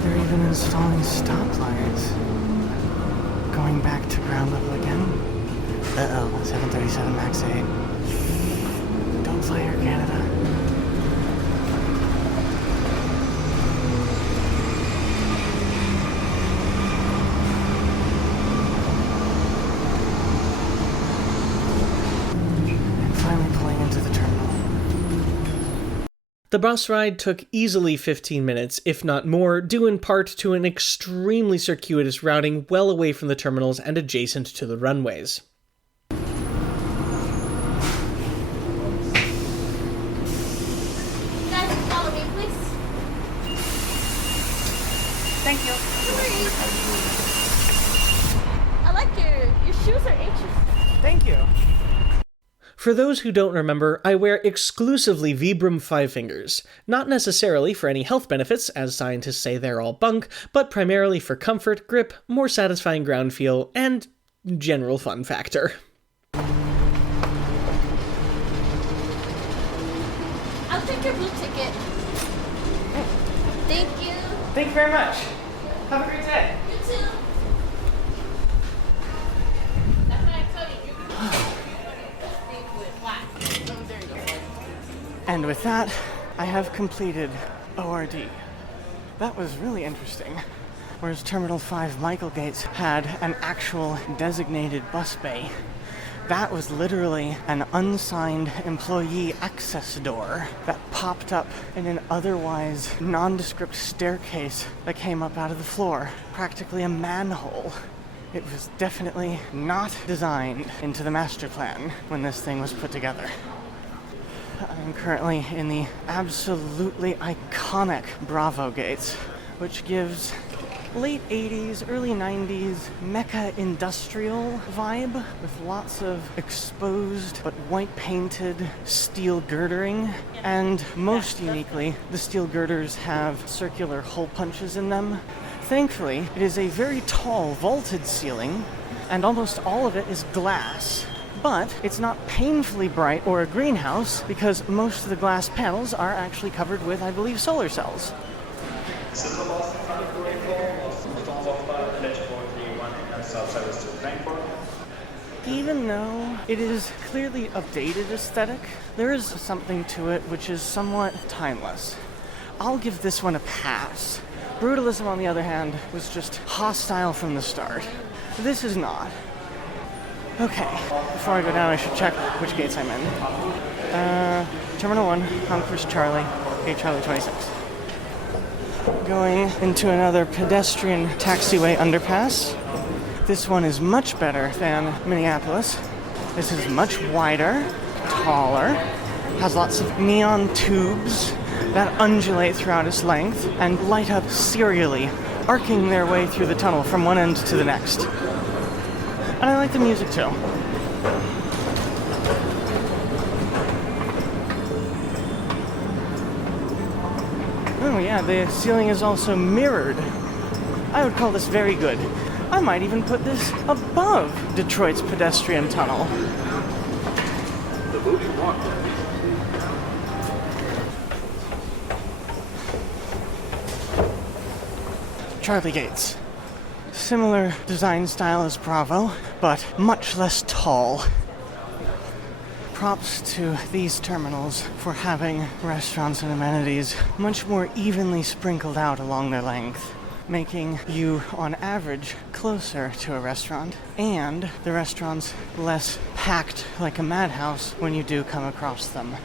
They're even installing stoplights. Going back to ground level again. Uh-oh, 737 MAX 8. Don't fly Air Canada. And finally pulling into the terminal. The bus ride took easily 15 minutes, if not more, due in part to an extremely circuitous routing well away from the terminals and adjacent to the runways. Guys, follow me, please. Thank you. I like your shoes are interesting. Thank you. For those who don't remember, I wear exclusively Vibram 5 fingers. Not necessarily for any health benefits, as scientists say they're all bunk, but primarily for comfort, grip, more satisfying ground feel, and general fun factor. I'll take your blue ticket. Thank you. Thank you very much. Have a great day. You too. That's what I told you. And with that, I have completed ORD. That was really interesting. Whereas Terminal 5 Michael Gates had an actual designated bus bay, that was literally an unsigned employee access door that popped up in an otherwise nondescript staircase that came up out of the floor. Practically a manhole. It was definitely not designed into the master plan when this thing was put together. I'm currently in the absolutely iconic Bravo Gates, which gives late 80s, early 90s mecha industrial vibe with lots of exposed but white painted steel girdering. And most uniquely, the steel girders have circular hole punches in them. Thankfully, it is a very tall vaulted ceiling, and almost all of it is glass. But it's not painfully bright or a greenhouse, because most of the glass panels are actually covered with, I believe, solar cells. Even though it is clearly a dated aesthetic, there is something to it which is somewhat timeless. I'll give this one a pass. Brutalism, on the other hand, was just hostile from the start. This is not. Okay, before I go down, I should check which gates I'm in. Terminal 1, Conquest Charlie, gate Charlie 26. Going into another pedestrian taxiway underpass. This one is much better than Minneapolis. This is much wider, taller, has lots of neon tubes that undulate throughout its length and light up serially, arcing their way through the tunnel from one end to the next. And I like the music too. Oh yeah, the ceiling is also mirrored. I would call this very good. I might even put this above Detroit's pedestrian tunnel. The booty walk. Charlie Gates. Similar design style as Bravo, but much less tall. Props to these terminals for having restaurants and amenities much more evenly sprinkled out along their length, making you, on average, closer to a restaurant, and the restaurants less packed like a madhouse when you do come across them.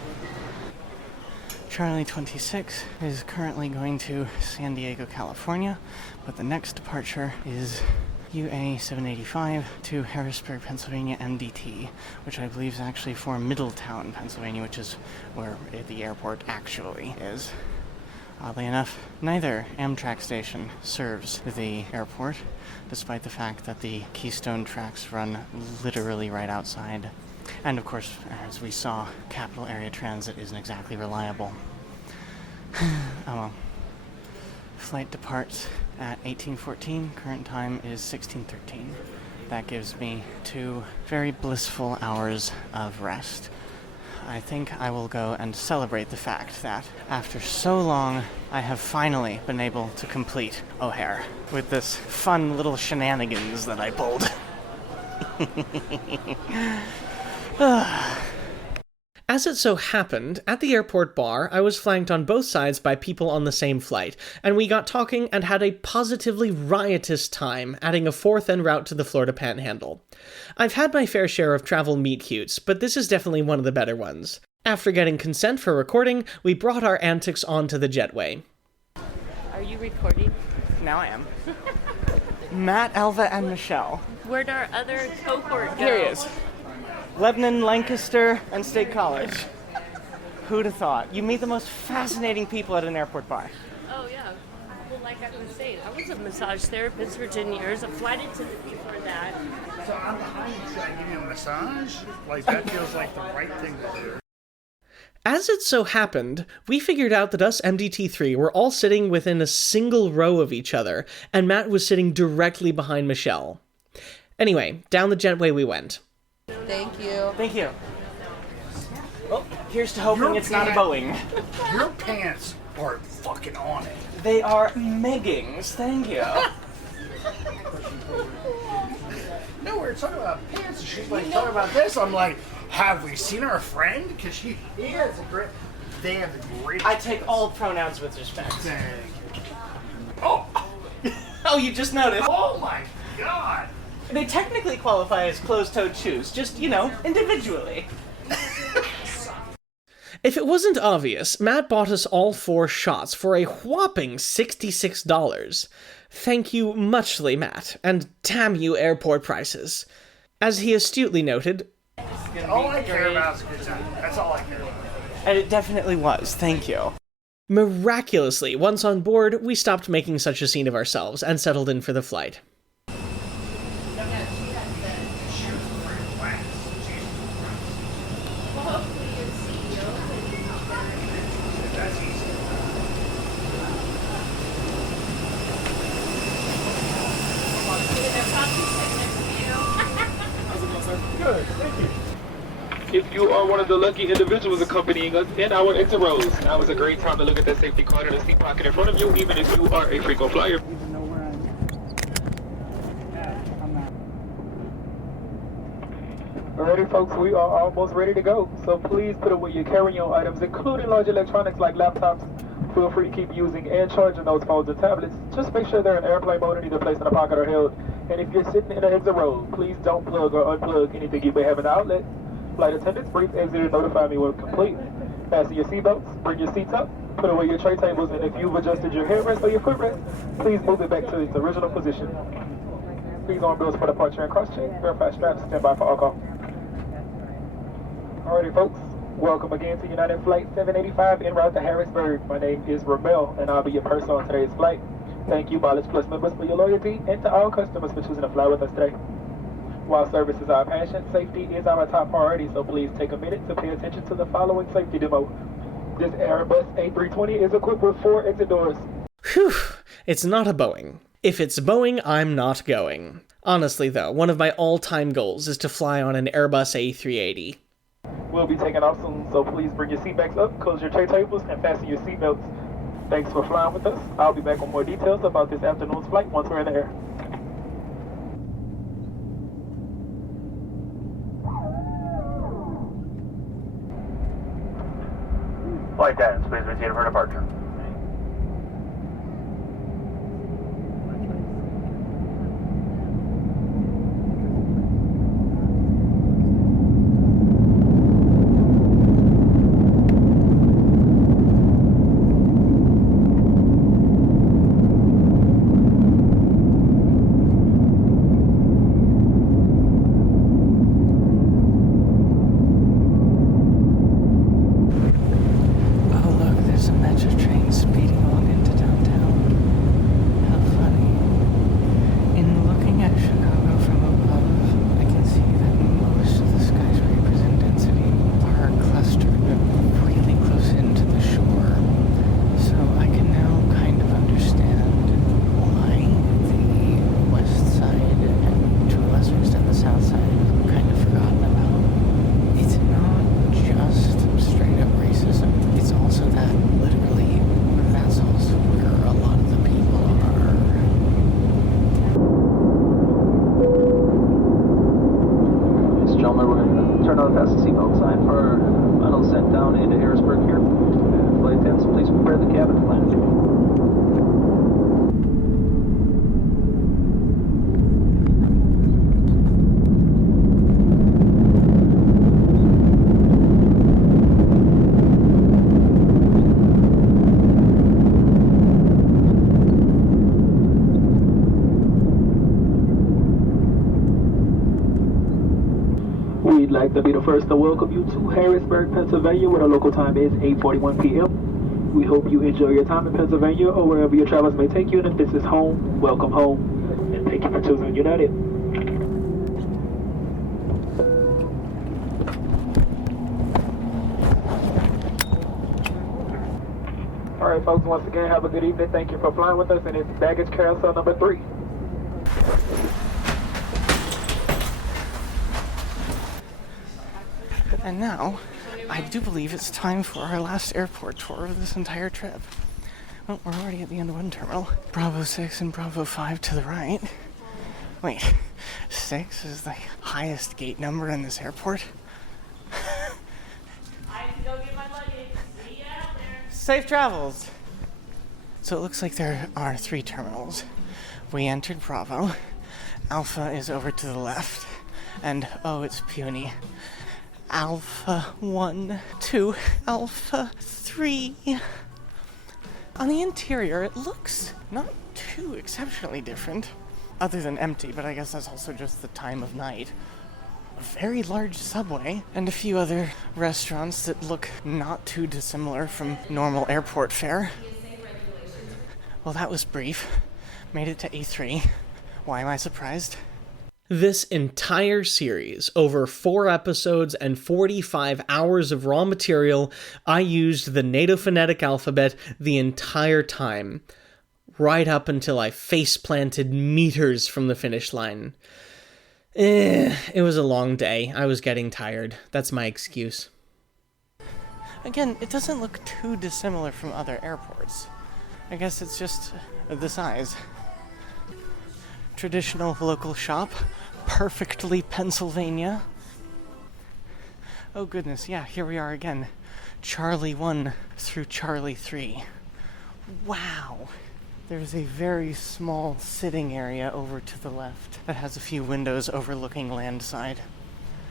Charlie 26 is currently going to San Diego, California, but the next departure is UA 785 to Harrisburg, Pennsylvania MDT, which I believe is actually for Middletown, Pennsylvania, which is where the airport actually is. Oddly enough, neither Amtrak station serves the airport, despite the fact that the Keystone tracks run literally right outside. And of course, as we saw, Capital Area Transit isn't exactly reliable. Oh well. Flight departs at 18:14. Current time is 16:13. That gives me 2 very blissful hours of rest. I think I will go and celebrate the fact that after so long, I have finally been able to complete O'Hare with this fun little shenanigans that I pulled. As it so happened, at the airport bar, I was flanked on both sides by people on the same flight, and we got talking and had a positively riotous time, adding a 4th en route to the Florida Panhandle. I've had my fair share of travel meet-cutes, but this is definitely one of the better ones. After getting consent for recording, we brought our antics onto the jetway. Are you recording? Now I am. Matt, Elva, and Michelle. Where'd our other cohort go? Here he is. Lebanon, Lancaster, and State College. Who'd have thought? You meet the most fascinating people at an airport bar. Oh, yeah. Well, like I was saying, I was a massage therapist for 10 years, a flight attendant before that. So I'm behind you. Should I give you a massage? Like, that feels like the right thing to do. As it so happened, we figured out that us MDT3 were all sitting within a single row of each other, and Matt was sitting directly behind Michelle. Anyway, down the jetway we went. Thank you. Thank you. Well, here's to hoping it's not a Boeing. Your pants are fucking on it. They are meggings, thank you. No, we were talking about pants, and she's like talking about this. I'm like, have we seen our friend? Because he has a great. They have a great. I take all pronouns with respect. Thank you. Oh! Oh, you just noticed. Oh my god! They technically qualify as closed-toed shoes, just, individually. If it wasn't obvious, Matt bought us all 4 shots for a whopping $66. Thank you muchly, Matt, and damn you airport prices. As he astutely noted, all I care about is a good time. That's all I care about. And it definitely was, thank you. Miraculously, once on board, we stopped making such a scene of ourselves and settled in for the flight. If you are one of the lucky individuals accompanying us in our exit rows, now is a great time to look at that safety card in the seat pocket in front of you, even if you are a frequent flyer. Alrighty folks, we are almost ready to go, so please put away your carry-on items, including large electronics like laptops. Feel free to keep using and charging those phones and tablets. Just make sure they're in airplane mode and either placed in a pocket or held. And if you're sitting in an exit row, please don't plug or unplug anything you may have in the outlet. Flight attendants, brief exit and notify me when complete. Fasten your seatbelts, bring your seats up, put away your tray tables, and if you've adjusted your headrest or your footrest, please move it back to its original position. Please arm belts for departure and cross-check. Verify straps, stand by for all-call. Alrighty folks, welcome again to United Flight 785 en route to Harrisburg. My name is Ramel, and I'll be your purser on today's flight. Thank you, Mileage Plus members, for your loyalty, and to all customers for choosing to fly with us today. While service is our passion, safety is our top priority, so please take a minute to pay attention to the following safety demo. This Airbus A320 is equipped with 4 exit doors. Whew, it's not a Boeing. If it's Boeing, I'm not going. Honestly though, one of my all-time goals is to fly on an Airbus A380. We'll be taking off soon, so please bring your seat backs up, close your tray tables, and fasten your seatbelts. Thanks for flying with us. I'll be back with more details about this afternoon's flight once we're in the air. Flight attendants, please be seated for departure. Oh look, there's a Metra train That's the seatbelt sign for final set down into Harrisburg here. And flight attendants, please prepare the cabin to land. We'd like to be the first to welcome you to Harrisburg, Pennsylvania, where the local time is 8:41 p.m. We hope you enjoy your time in Pennsylvania or wherever your travels may take you. And if this is home, welcome home. And thank you for choosing United. All right, folks, once again, have a good evening. Thank you for flying with us, and it's baggage carousel number 3. And now, I do believe it's time for our last airport tour of this entire trip. Well, we're already at the end of one terminal. Bravo 6 and Bravo 5 to the right. Wait, 6 is the highest gate number in this airport? I have to go get my luggage. See ya out there. Safe travels! So it looks like there are 3 terminals. We entered Bravo. Alpha is over to the left. And, oh, it's puny. Alpha 1, 2, Alpha 3. On the interior, it looks not too exceptionally different, other than empty, but I guess that's also just the time of night. A very large subway, and a few other restaurants that look not too dissimilar from normal airport fare. Well, that was brief. Made it to A3. Why am I surprised? This entire series, over 4 episodes and 45 hours of raw material, I used the NATO phonetic alphabet the entire time, right up until I face-planted meters from the finish line. It was a long day. I was getting tired. That's my excuse. Again, it doesn't look too dissimilar from other airports. I guess it's just the size. Traditional local shop, perfectly Pennsylvania. Oh goodness, yeah, here we are again. Charlie 1 through Charlie 3. Wow. There's a very small sitting area over to the left that has a few windows overlooking landside.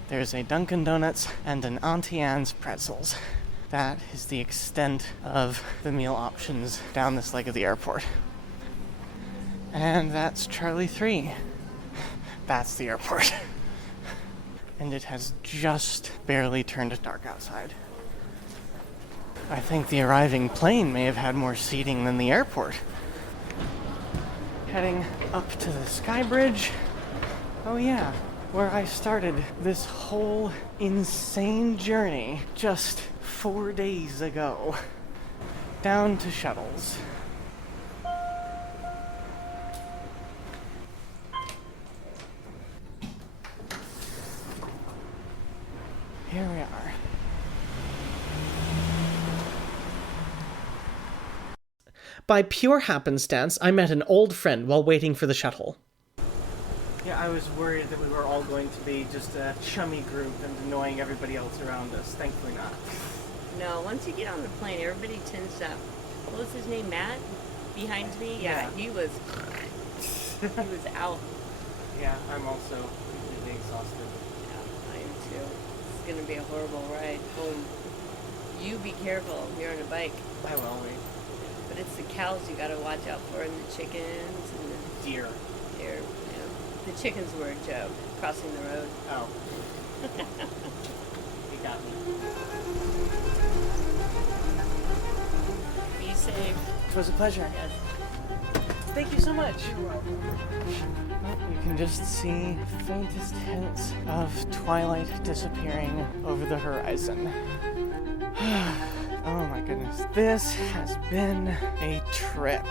There's a Dunkin' Donuts and an Auntie Anne's Pretzels. That is the extent of the meal options down this leg of the airport. And that's Charlie 3. That's the airport. And it has just barely turned dark outside. I think the arriving plane may have had more seating than the airport. Heading up to the Sky Bridge. Oh yeah, where I started this whole insane journey just 4 days ago. Down to shuttles. Here we are. By pure happenstance, I met an old friend while waiting for the shuttle. Yeah, I was worried that we were all going to be just a chummy group and annoying everybody else around us. Thankfully not. No, once you get on the plane, everybody tends to... What was his name, Matt? Behind me? Yeah. He was... he was out. Yeah, I'm also completely exhausted. Yeah, I am too. It's going to be a horrible ride home. You be careful. You're on a bike. I will be. But it's the cows you got to watch out for, and the chickens, and the... Deer. Deer, yeah. The chickens were a joke, crossing the road. Oh. You got me. Be safe. It was a pleasure. Yes. Thank you so much. Well, you can just see faintest hints of twilight disappearing over the horizon. Oh my goodness. This has been a trip.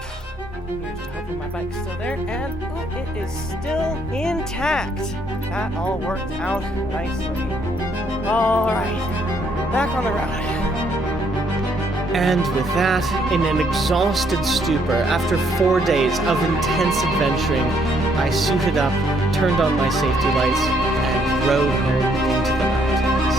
Here's to hoping my bike's still there, and oh, it is still intact. That all worked out nicely. All right, back on the road. And with that, in an exhausted stupor, after 4 days of intense adventuring, I suited up, turned on my safety lights, and rode home into the mountains.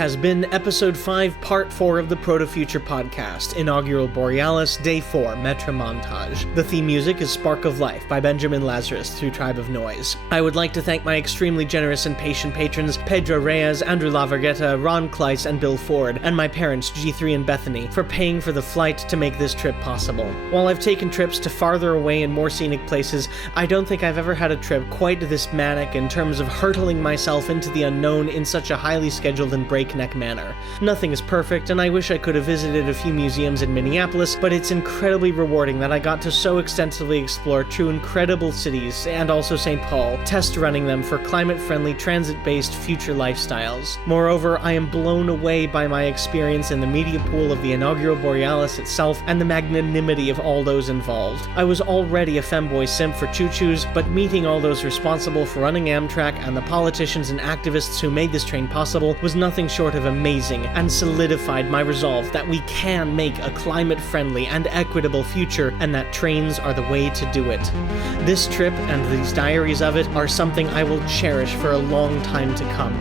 has been Episode 5, Part 4 of the Proto-Future podcast, Inaugural Borealis, Day 4, Metra Montage. The theme music is Spark of Life by Benjamin Lazarus through Tribe of Noise. I would like to thank my extremely generous and patient patrons, Pedro Reyes, Andrew Laverghetta, Ron Kleiss, and Bill Ford, and my parents, G3 and Bethany, for paying for the flight to make this trip possible. While I've taken trips to farther away and more scenic places, I don't think I've ever had a trip quite this manic in terms of hurtling myself into the unknown in such a highly scheduled and breakneck manner. Nothing is perfect, and I wish I could have visited a few museums in Minneapolis, but it's incredibly rewarding that I got to so extensively explore two incredible cities, and also St. Paul, test running them for climate-friendly, transit-based future lifestyles. Moreover, I am blown away by my experience in the media pool of the Inaugural Borealis itself and the magnanimity of all those involved. I was already a femboy simp for choo-choos, but meeting all those responsible for running Amtrak and the politicians and activists who made this train possible was nothing short of amazing, and solidified my resolve that we can make a climate-friendly and equitable future, and that trains are the way to do it. This trip and these diaries of it are something I will cherish for a long time to come.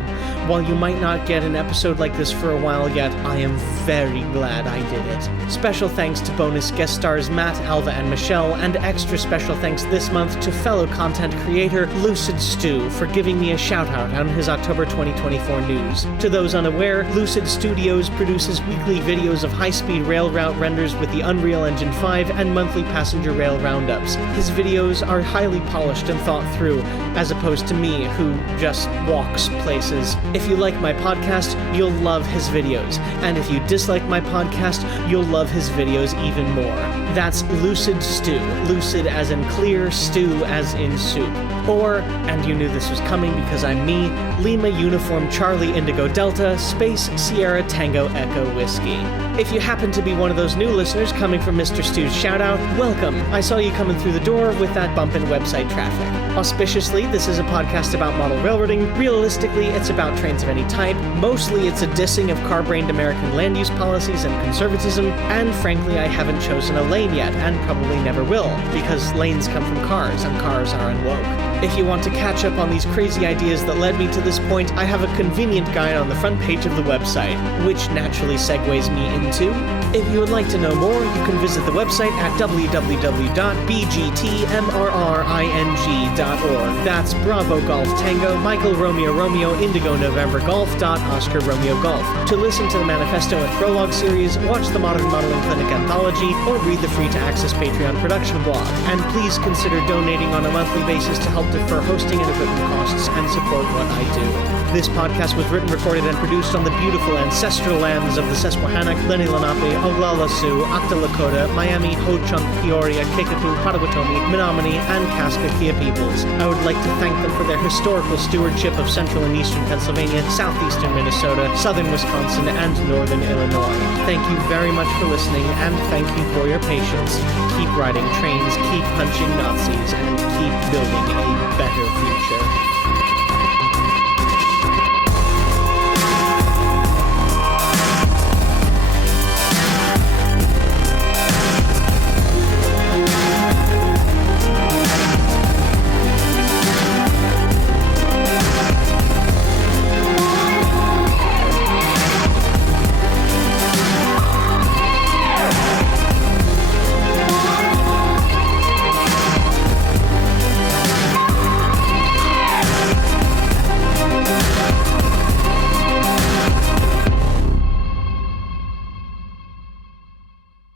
While you might not get an episode like this for a while yet, I am very glad I did it. Special thanks to bonus guest stars Matt, Alva, and Michelle, and extra special thanks this month to fellow content creator Lucid Stew for giving me a shout-out on his October 2024 news. To those unaware, Lucid Studios produces weekly videos of high-speed rail route renders with the Unreal Engine 5 and monthly passenger rail roundups. His videos are highly polished and thought through, as opposed to me, who just walks places. If you like my podcast, you'll love his videos, and if you dislike my podcast, you'll love his videos even more. That's Lucid Stew. Lucid as in clear, stew as in soup. Or, and you knew this was coming because I'm me, Lima Uniform Charlie Indigo Delta, Space Sierra Tango Echo Whiskey. If you happen to be one of those new listeners coming from Mr. Stew's shoutout, welcome. I saw you coming through the door with that bump in website traffic. Auspiciously, this is a podcast about model railroading. Realistically, it's about trains of any type. Mostly, it's a dissing of car-brained American land use policies and conservatism, and frankly, I haven't chosen a lane yet, and probably never will, because lanes come from cars, and cars are unwoke. If you want to catch up on these crazy ideas that led me to this point, I have a convenient guide on the front page of the website, which naturally segues me into. If you would like to know more, you can visit the website at www.bgtmrring.org. That's Bravo Golf Tango, Michael Romeo Romeo, Indigo November Golf, Oscar Romeo Golf. To listen to the Manifesto and Prologue series, watch the Modern Modeling Clinic anthology, or read the free-to-access Patreon production blog. And please consider donating on a monthly basis to help defer hosting and equipment costs and support what I do. This podcast was written, recorded, and produced on the beautiful ancestral lands of the Susquehannock, Lenni Lenape, Oglala Sioux, Okta Lakota, Miami, Ho-Chunk, Peoria, Kickapoo, Potawatomi, Menominee, and Kaskaskia peoples. I would like to thank them for their historical stewardship of central and eastern Pennsylvania, southeastern Minnesota, southern Wisconsin, and northern Illinois. Thank you very much for listening, and thank you for your patience. Keep riding trains, keep punching Nazis, and keep building a better future.